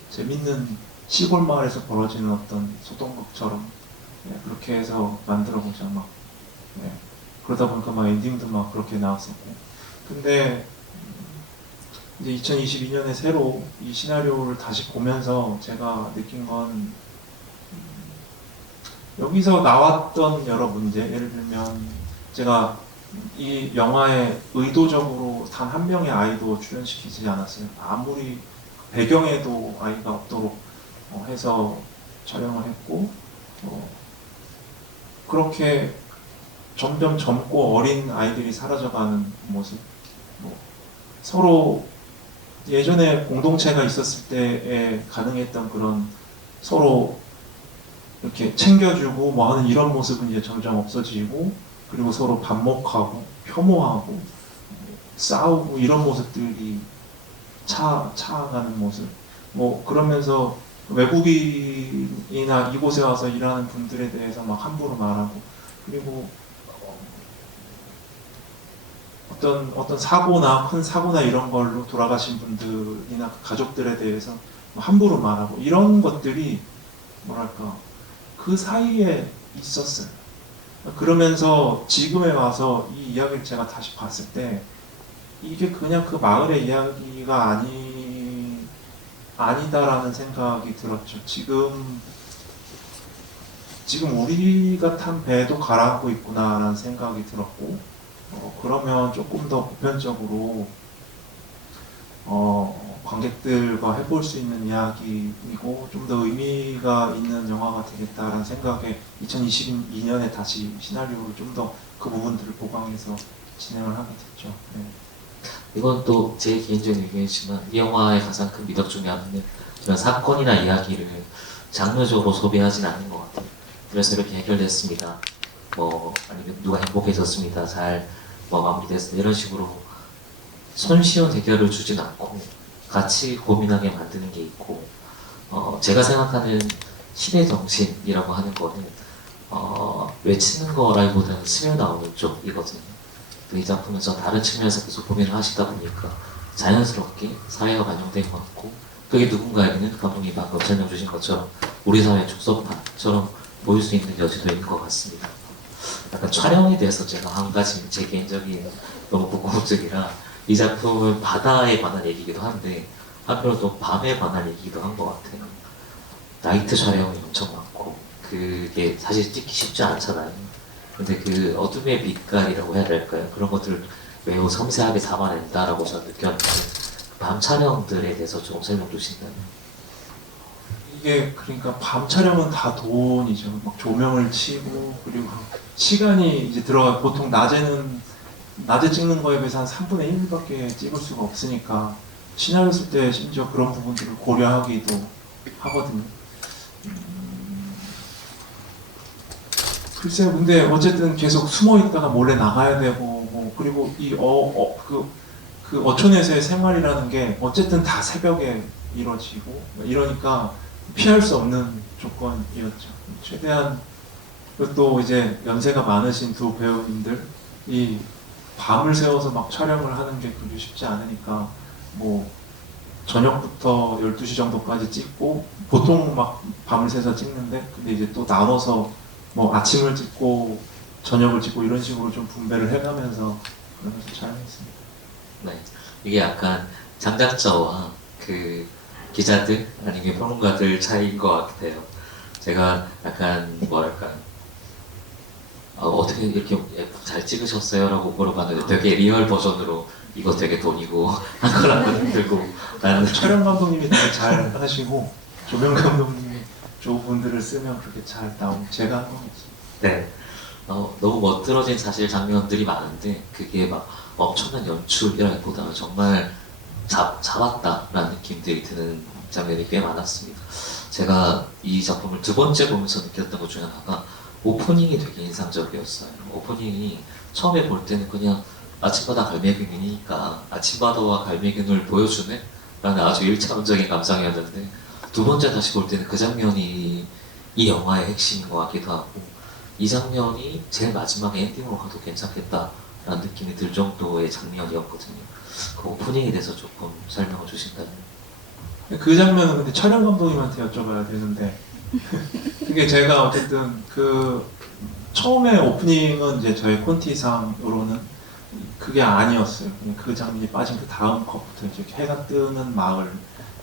재밌는 시골 마을에서 벌어지는 어떤 소동극처럼 그렇게 해서 만들어보자 막 예. 그러다 보니까 막 엔딩도 막 그렇게 나왔었고. 근데 이제 2022년에 새로 이 시나리오를 다시 보면서 제가 느낀 건 여기서 나왔던 여러 문제, 예를 들면 제가 이 영화에 의도적으로 단 한 명의 아이도 출연시키지 않았어요. 아무리 배경에도 아이가 없도록 해서 촬영을 했고, 그렇게 점점 젊고 어린 아이들이 사라져가는 모습, 뭐 서로 예전에 공동체가 있었을 때에 가능했던 그런 서로 이렇게 챙겨주고 뭐 하는 이런 모습은 이제 점점 없어지고, 그리고 서로 반목하고 혐오하고 싸우고 이런 모습들이 차가는 모습. 뭐 그러면서 외국인이나 이곳에 와서 일하는 분들에 대해서 막 함부로 말하고, 그리고 어떤 사고나 큰 사고나 이런 걸로 돌아가신 분들이나 가족들에 대해서 함부로 말하고 이런 것들이 뭐랄까 그 사이에 있었어요. 그러면서 지금에 와서 이 이야기를 제가 다시 봤을 때 이게 그냥 그 마을의 이야기가 아니다라는 생각이 들었죠. 지금 우리가 탄 배도 가라앉고 있구나라는 생각이 들었고, 그러면 조금 더 보편적으로 관객들과 해볼 수 있는 이야기이고 좀 더 의미가 있는 영화가 되겠다라는 생각에 2022년에 다시 시나리오를 좀 더 그 부분들을 보강해서 진행을 하게 됐죠. 네. 이건 또 제 개인적인 의견이지만 이 영화의 가장 큰 미덕 중에 하나는 이런 사건이나 이야기를 장르적으로 소비하진 않는 것 같아요. 그래서 이렇게 해결됐습니다. 뭐 아니면 누가 행복해졌습니다. 잘 마무리됐습니다. 이런 식으로 손쉬운 해결을 주진 않고 같이 고민하게 만드는 게 있고, 제가 생각하는 신의 정신이라고 하는 거는 외치는 거라기보다는 스며나오는 쪽이거든요. 이 작품에서 다른 측면에서 계속 고민을 하시다 보니까 자연스럽게 사회가 반영된 것 같고, 그게 누군가에게는 감독님 방금 설명 주신 것처럼 우리 사회의 축소판처럼 보일 수 있는 여지도 있는 것 같습니다. 약간 촬영에 대해서 제가 한 가지 제 개인적인 너무 궁금증이라, 이 작품은 바다에 관한 얘기이기도 한데 한편으로 또 밤에 관한 얘기이기도 한 것 같아요. 나이트 촬영이 엄청 많고 그게 사실 찍기 쉽지 않잖아요. 근데 그 어둠의 빛깔이라고 해야 될까요? 그런 것들을 매우 섬세하게 담아낸다라고 저는 느꼈는데, 밤 촬영들에 대해서 조금 설명 주신다면. 이게 그러니까 밤 촬영은 다 돈이죠. 막 조명을 치고, 그리고 시간이 이제 들어가, 보통 낮에 찍는 거에 비해서 한 3분의 1밖에 찍을 수가 없으니까 시나리오 쓸 때 심지어 그런 부분들을 고려하기도 하거든요. 글쎄요, 근데 어쨌든 계속 숨어 있다가 몰래 나가야 되고, 뭐 그리고 그 어촌에서의 생활이라는 게 어쨌든 다 새벽에 이루어지고 이러니까 피할 수 없는 조건이었죠. 최대한, 또 이제 연세가 많으신 두 배우님들이 밤을 새워서 막 촬영을 하는 게 그게 쉽지 않으니까 뭐 저녁부터 12시 정도까지 찍고, 보통 막 밤을 새서 찍는데 근데 이제 또 나눠서 뭐 아침을 찍고 저녁을 찍고 이런 식으로 좀 분배를 해가면서 그러면서 촬영했습니다. 네, 이게 약간 장작자와 그 기자들 아니면 평론가들 차이인 것 같아요. 제가 약간 뭐랄까, 어떻게 이렇게 잘 찍으셨어요? 라고 물어봤는데 되게 리얼 버전으로 이거 되게 돈이고 한 거라고 들고 나는 촬영 감독님이 되게 잘 하시고 조명 감독님이 좋은 분들을 쓰면 그렇게 잘 나오고 제가 한 거겠지. 네, 너무 멋들어진 사실 장면들이 많은데 그게 막 엄청난 연출이라기보다는 정말 잡았다라는 느낌들이 드는 장면이 꽤 많았습니다. 제가 이 작품을 두 번째 보면서 느꼈던 것 중에 하나가 오프닝이 되게 인상적이었어요. 오프닝이 처음에 볼 때는 그냥 아침바다 갈매기니까 아침바다와 갈매기를 보여주네? 라는 아주 일차원적인 감상이었는데, 두 번째 다시 볼 때는 그 장면이 이 영화의 핵심인 것 같기도 하고, 이 장면이 제일 마지막에 엔딩으로 가도 괜찮겠다라는 느낌이 들 정도의 장면이었거든요. 그 오프닝에 대해서 조금 설명을 주신다면. 그 장면은 근데 촬영 감독님한테 여쭤봐야 되는데 그게 제가 어쨌든 그 처음에 오프닝은 이제 저의 콘티상으로는 그게 아니었어요. 그냥 그 장면이 빠진 그 다음 컷부터 이제 해가 뜨는 마을,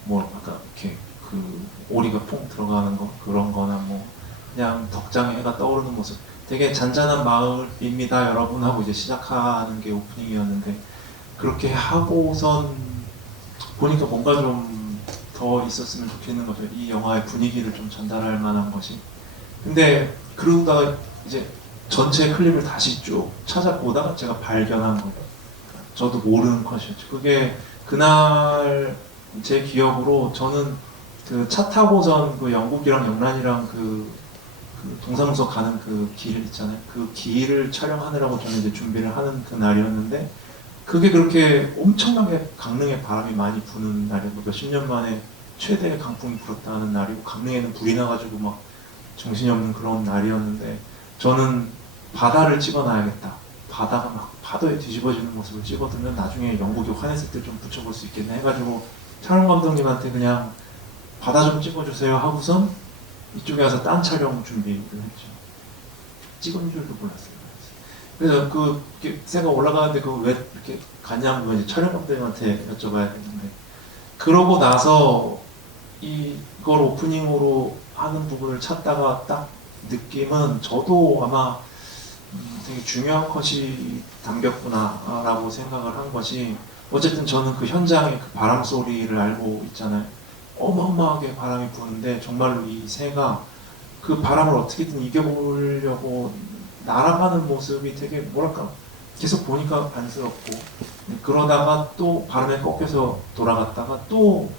뭐 아까 이렇게 그 오리가 퐁 들어가는 거 그런 거나 뭐 그냥 덕장에 해가 떠오르는 모습, 되게 잔잔한 마을입니다 여러분 하고 이제 시작하는 게 오프닝이었는데, 그렇게 하고선 보니까 뭔가 좀 더 있었으면 좋겠는 거죠. 이 영화의 분위기를 좀 전달할 만한 것이. 근데 그러다가 이제 전체 클립을 다시 쭉 찾아보다가 제가 발견한 거예요. 저도 모르는 컷이었죠. 그게 그날 제 기억으로 저는 그 차 타고선 그 영국이랑 영란이랑 그 동사무소 가는 그 길 있잖아요. 그 길을 촬영하느라고 저는 이제 준비를 하는 그 날이었는데, 그게 그렇게 엄청나게 강릉에 바람이 많이 부는 날이고 몇십 년 만에 최대의 강풍이 불었다는 날이고, 강릉에는 불이 나가지고 막 정신이 없는 그런 날이었는데, 저는 바다를 찍어놔야겠다. 바다가 막 파도에 뒤집어지는 모습을 찍어두면 나중에 영국이 화냈을 때 좀 붙여볼 수 있겠네 해가지고 촬영 감독님한테 그냥 바다 좀 찍어주세요 하고선 이쪽에 와서 딴 촬영 준비를 했죠. 찍은 줄도 몰랐어요. 그래서 그 새가 올라가는데 그거 왜 이렇게 갔냐고 이제 촬영 감독님한테 여쭤봐야 되는데, 그러고 나서 이걸 오프닝으로 하는 부분을 찾다가 딱 느낌은, 저도 아마 되게 중요한 컷이 담겼구나라고 생각을 한 것이, 어쨌든 저는 그 현장의 그 바람 소리를 알고 있잖아요. 어마어마하게 바람이 부는데 정말로 이 새가 그 바람을 어떻게든 이겨보려고 날아가는 모습이 되게 뭐랄까 계속 보니까 안쓰럽고, 그러다가 또 바람에 꺾여서 돌아갔다가 또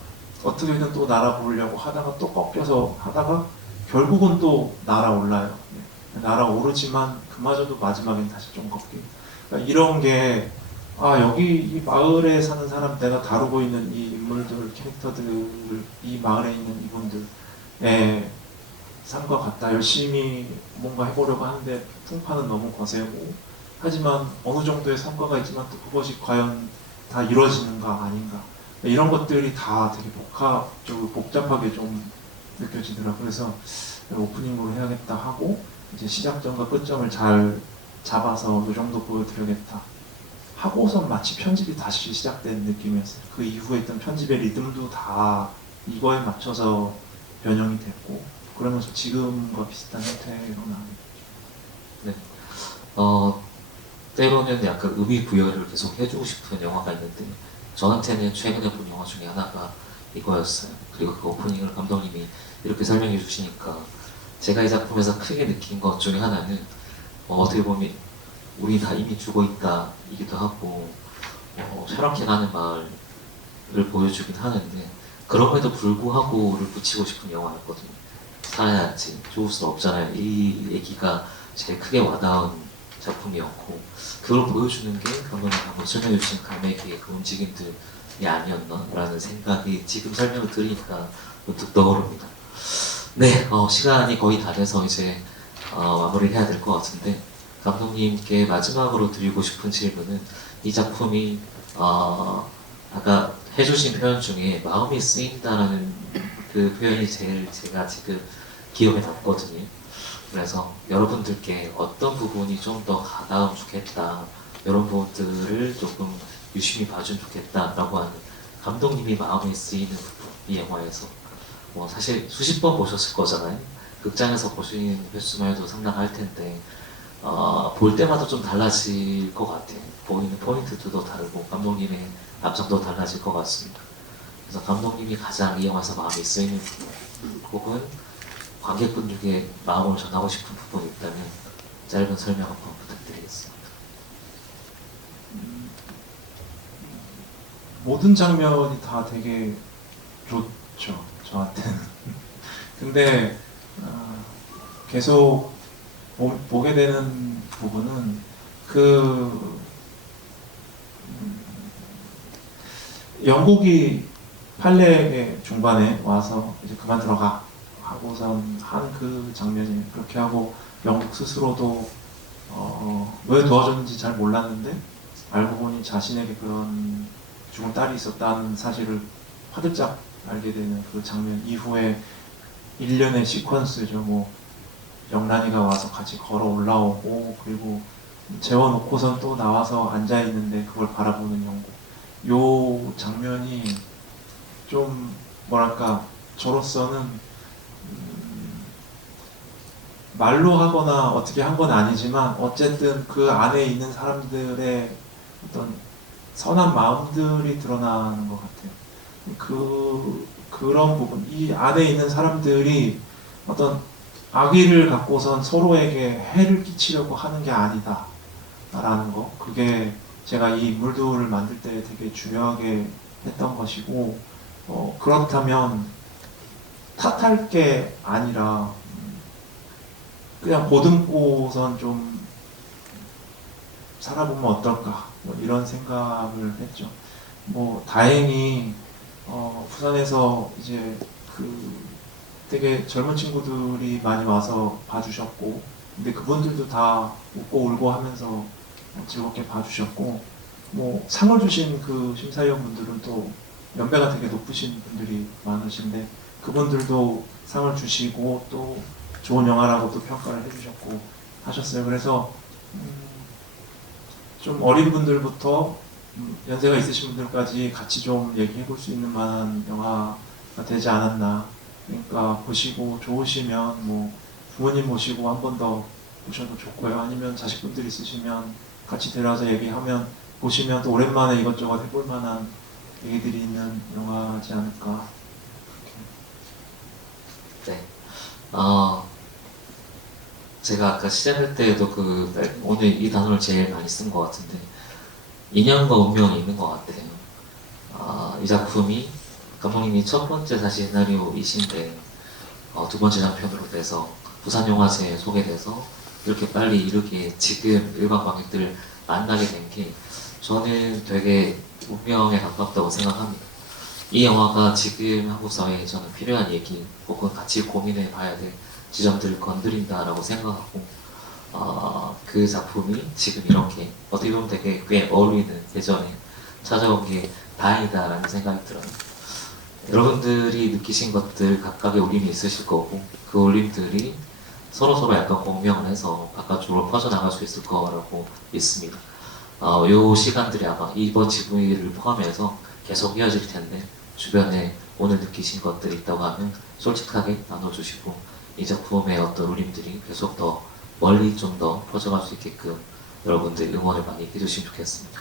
어떻게든 또 날아보려고 하다가 또 꺾여서 하다가 결국은 또 날아올라요. 날아오르지만 그마저도 마지막엔 다시 좀 꺾이고, 그러니까 이런 게, 아 여기 이 마을에 사는 사람, 내가 다루고 있는 이 인물들, 캐릭터들, 이 마을에 있는 이분들의 삶과 같다. 열심히 뭔가 해보려고 하는데 풍파는 너무 거세고, 하지만 어느 정도의 성과가 있지만 또 그것이 과연 다 이루어지는가 아닌가, 이런 것들이 다 되게 복잡하게 좀 느껴지더라고요. 그래서 오프닝으로 해야겠다 하고, 이제 시작점과 끝점을 잘 잡아서 이 정도 보여드려야겠다 하고선 마치 편집이 다시 시작된 느낌이었어요. 그 이후에 있던 편집의 리듬도 다 이거에 맞춰서 변형이 됐고, 그러면서 지금과 비슷한 형태로 나옵니다. 네. 때로는 약간 의미 부여를 계속 해주고 싶은 영화가 있는데, 저한테는 최근에 본 영화 중에 하나가 이거였어요. 그리고 그 오프닝을 감독님이 이렇게 설명해 주시니까 제가 이 작품에서 크게 느낀 것 중에 하나는, 어떻게 보면 우리 다 이미 죽어 있다 이기도 하고, 쇠락해 가는 마을을 보여주긴 하는데, 그럼에도 불구하고를 붙이고 싶은 영화였거든요. 살아야지, 죽을 수 없잖아요. 이 얘기가 제일 크게 와닿은 작품이었고, 그걸 보여주는 게 감독님 방금 설명해 주신 감액의 그 움직임들이 아니었나 라는 생각이 지금 설명을 들으니까 문득 떠오릅니다. 네, 시간이 거의 다 돼서 이제 마무리를 해야 될 것 같은데, 감독님께 마지막으로 드리고 싶은 질문은, 이 작품이 아까 해주신 표현 중에 마음이 쓰인다라는 그 표현이 제일 제가 지금 기억에 남거든요. 그래서 여러분들께 어떤 부분이 좀 더 가닿으면 좋겠다, 이런 부분들을 조금 유심히 봐주면 좋겠다라고 하는 감독님이 마음에 쓰이는 부분, 이 영화에서 사실 수십 번 보셨을 거잖아요. 극장에서 보시는 횟수만 해도 상당할 텐데, 볼 때마다 좀 달라질 것 같아요. 보이는 포인트도 다르고 감독님의 감정도 달라질 것 같습니다. 그래서 감독님이 가장 이 영화에서 마음이 쓰이는 부분, 혹은 관객분들께 마음을 전하고 싶은 부분이 있다면 짧은 설명 한번 부탁드리겠습니다. 모든 장면이 다 되게 좋죠, 저한테는. 근데 계속 보게 되는 부분은 영국이 팔레의 중반에 와서 이제 그만 들어가 하고선 한 그 장면이, 그렇게 하고 영국 스스로도 왜 도와줬는지 잘 몰랐는데 알고 보니 자신에게 그런 죽은 딸이 있었다는 사실을 화들짝 알게 되는 그 장면 이후에 일련의 시퀀스죠. 뭐 영란이가 와서 같이 걸어 올라오고 그리고 재워놓고선 또 나와서 앉아 있는데 그걸 바라보는 영국. 요 장면이 좀 뭐랄까 저로서는 말로 하거나 어떻게 한 건 아니지만 어쨌든 그 안에 있는 사람들의 어떤 선한 마음들이 드러나는 것 같아요. 그런 부분, 이 안에 있는 사람들이 어떤 악의를 갖고선 서로에게 해를 끼치려고 하는 게 아니다 라는 거, 그게 제가 이 물들을 만들 때 되게 중요하게 했던 것이고, 그렇다면 탓할 게 아니라 그냥 보듬고선 좀 살아보면 어떨까, 뭐 이런 생각을 했죠. 뭐 다행히 부산에서 이제 그 되게 젊은 친구들이 많이 와서 봐주셨고, 근데 그분들도 다 웃고 울고 하면서 즐겁게 봐주셨고, 뭐 상을 주신 그 심사위원분들은 또 연배가 되게 높으신 분들이 많으신데 그분들도 상을 주시고 또 좋은 영화라고 또 평가를 해주셨고 하셨어요. 그래서 좀 어린 분들부터 연세가 있으신 분들까지 같이 좀 얘기해 볼 수 있는 만한 영화가 되지 않았나. 그러니까 보시고 좋으시면 뭐 부모님 모시고 한 번 더 보셔도 좋고요. 아니면 자식분들 있으시면 같이 데려와서 얘기하면 보시면 또 오랜만에 이것저것 해볼 만한 얘기들이 있는 영화지 않을까. 네. 제가 아까 시작할 때도 오늘 이 단어를 제일 많이 쓴 것 같은데, 인연과 운명이 있는 것 같아요. 이 작품이 감독님이 첫 번째 사실 시나리오이신데, 두 번째 장편으로 돼서 부산영화제에 소개돼서 이렇게 빨리 이렇게 지금 일반 관객들을 만나게 된 게 저는 되게 운명에 가깝다고 생각합니다. 이 영화가 지금 한국 사회에 저는 필요한 얘기 혹은 같이 고민해 봐야 될 지점들을 건드린다라고 생각하고, 그 작품이 지금 이렇게 어떻게 보면 되게 꽤 어울리는 예전에 찾아온 게 다행이다라는 생각이 들어요. 여러분들이 느끼신 것들 각각의 울림이 있으실 거고, 그 울림들이 서로서로 약간 공명을 해서 바깥쪽으로 퍼져나갈 수 있을 거라고 믿습니다. 요 시간들이 아마 이번 GV를 포함해서 계속 이어질 텐데, 주변에 오늘 느끼신 것들이 있다고 하면 솔직하게 나눠주시고, 이 작품의 어떤 울림들이 계속 더 멀리 좀 더 퍼져갈 수 있게끔 여러분들 응원을 많이 해주시면 좋겠습니다.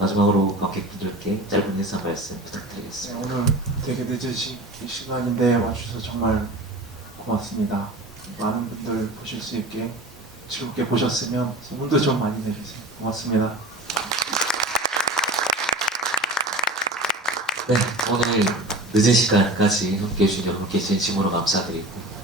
마지막으로 관객분들께 짧은 인사 말씀 부탁드리겠습니다. 네, 오늘 되게 늦은 시간인데 와주셔서 정말 고맙습니다. 많은 분들 보실 수 있게 즐겁게 보셨으면 소문도 좀 많이 내주세요. 고맙습니다. 네, 오늘 늦은 시간까지 함께 해주신 여러분께 진심으로 감사드리고,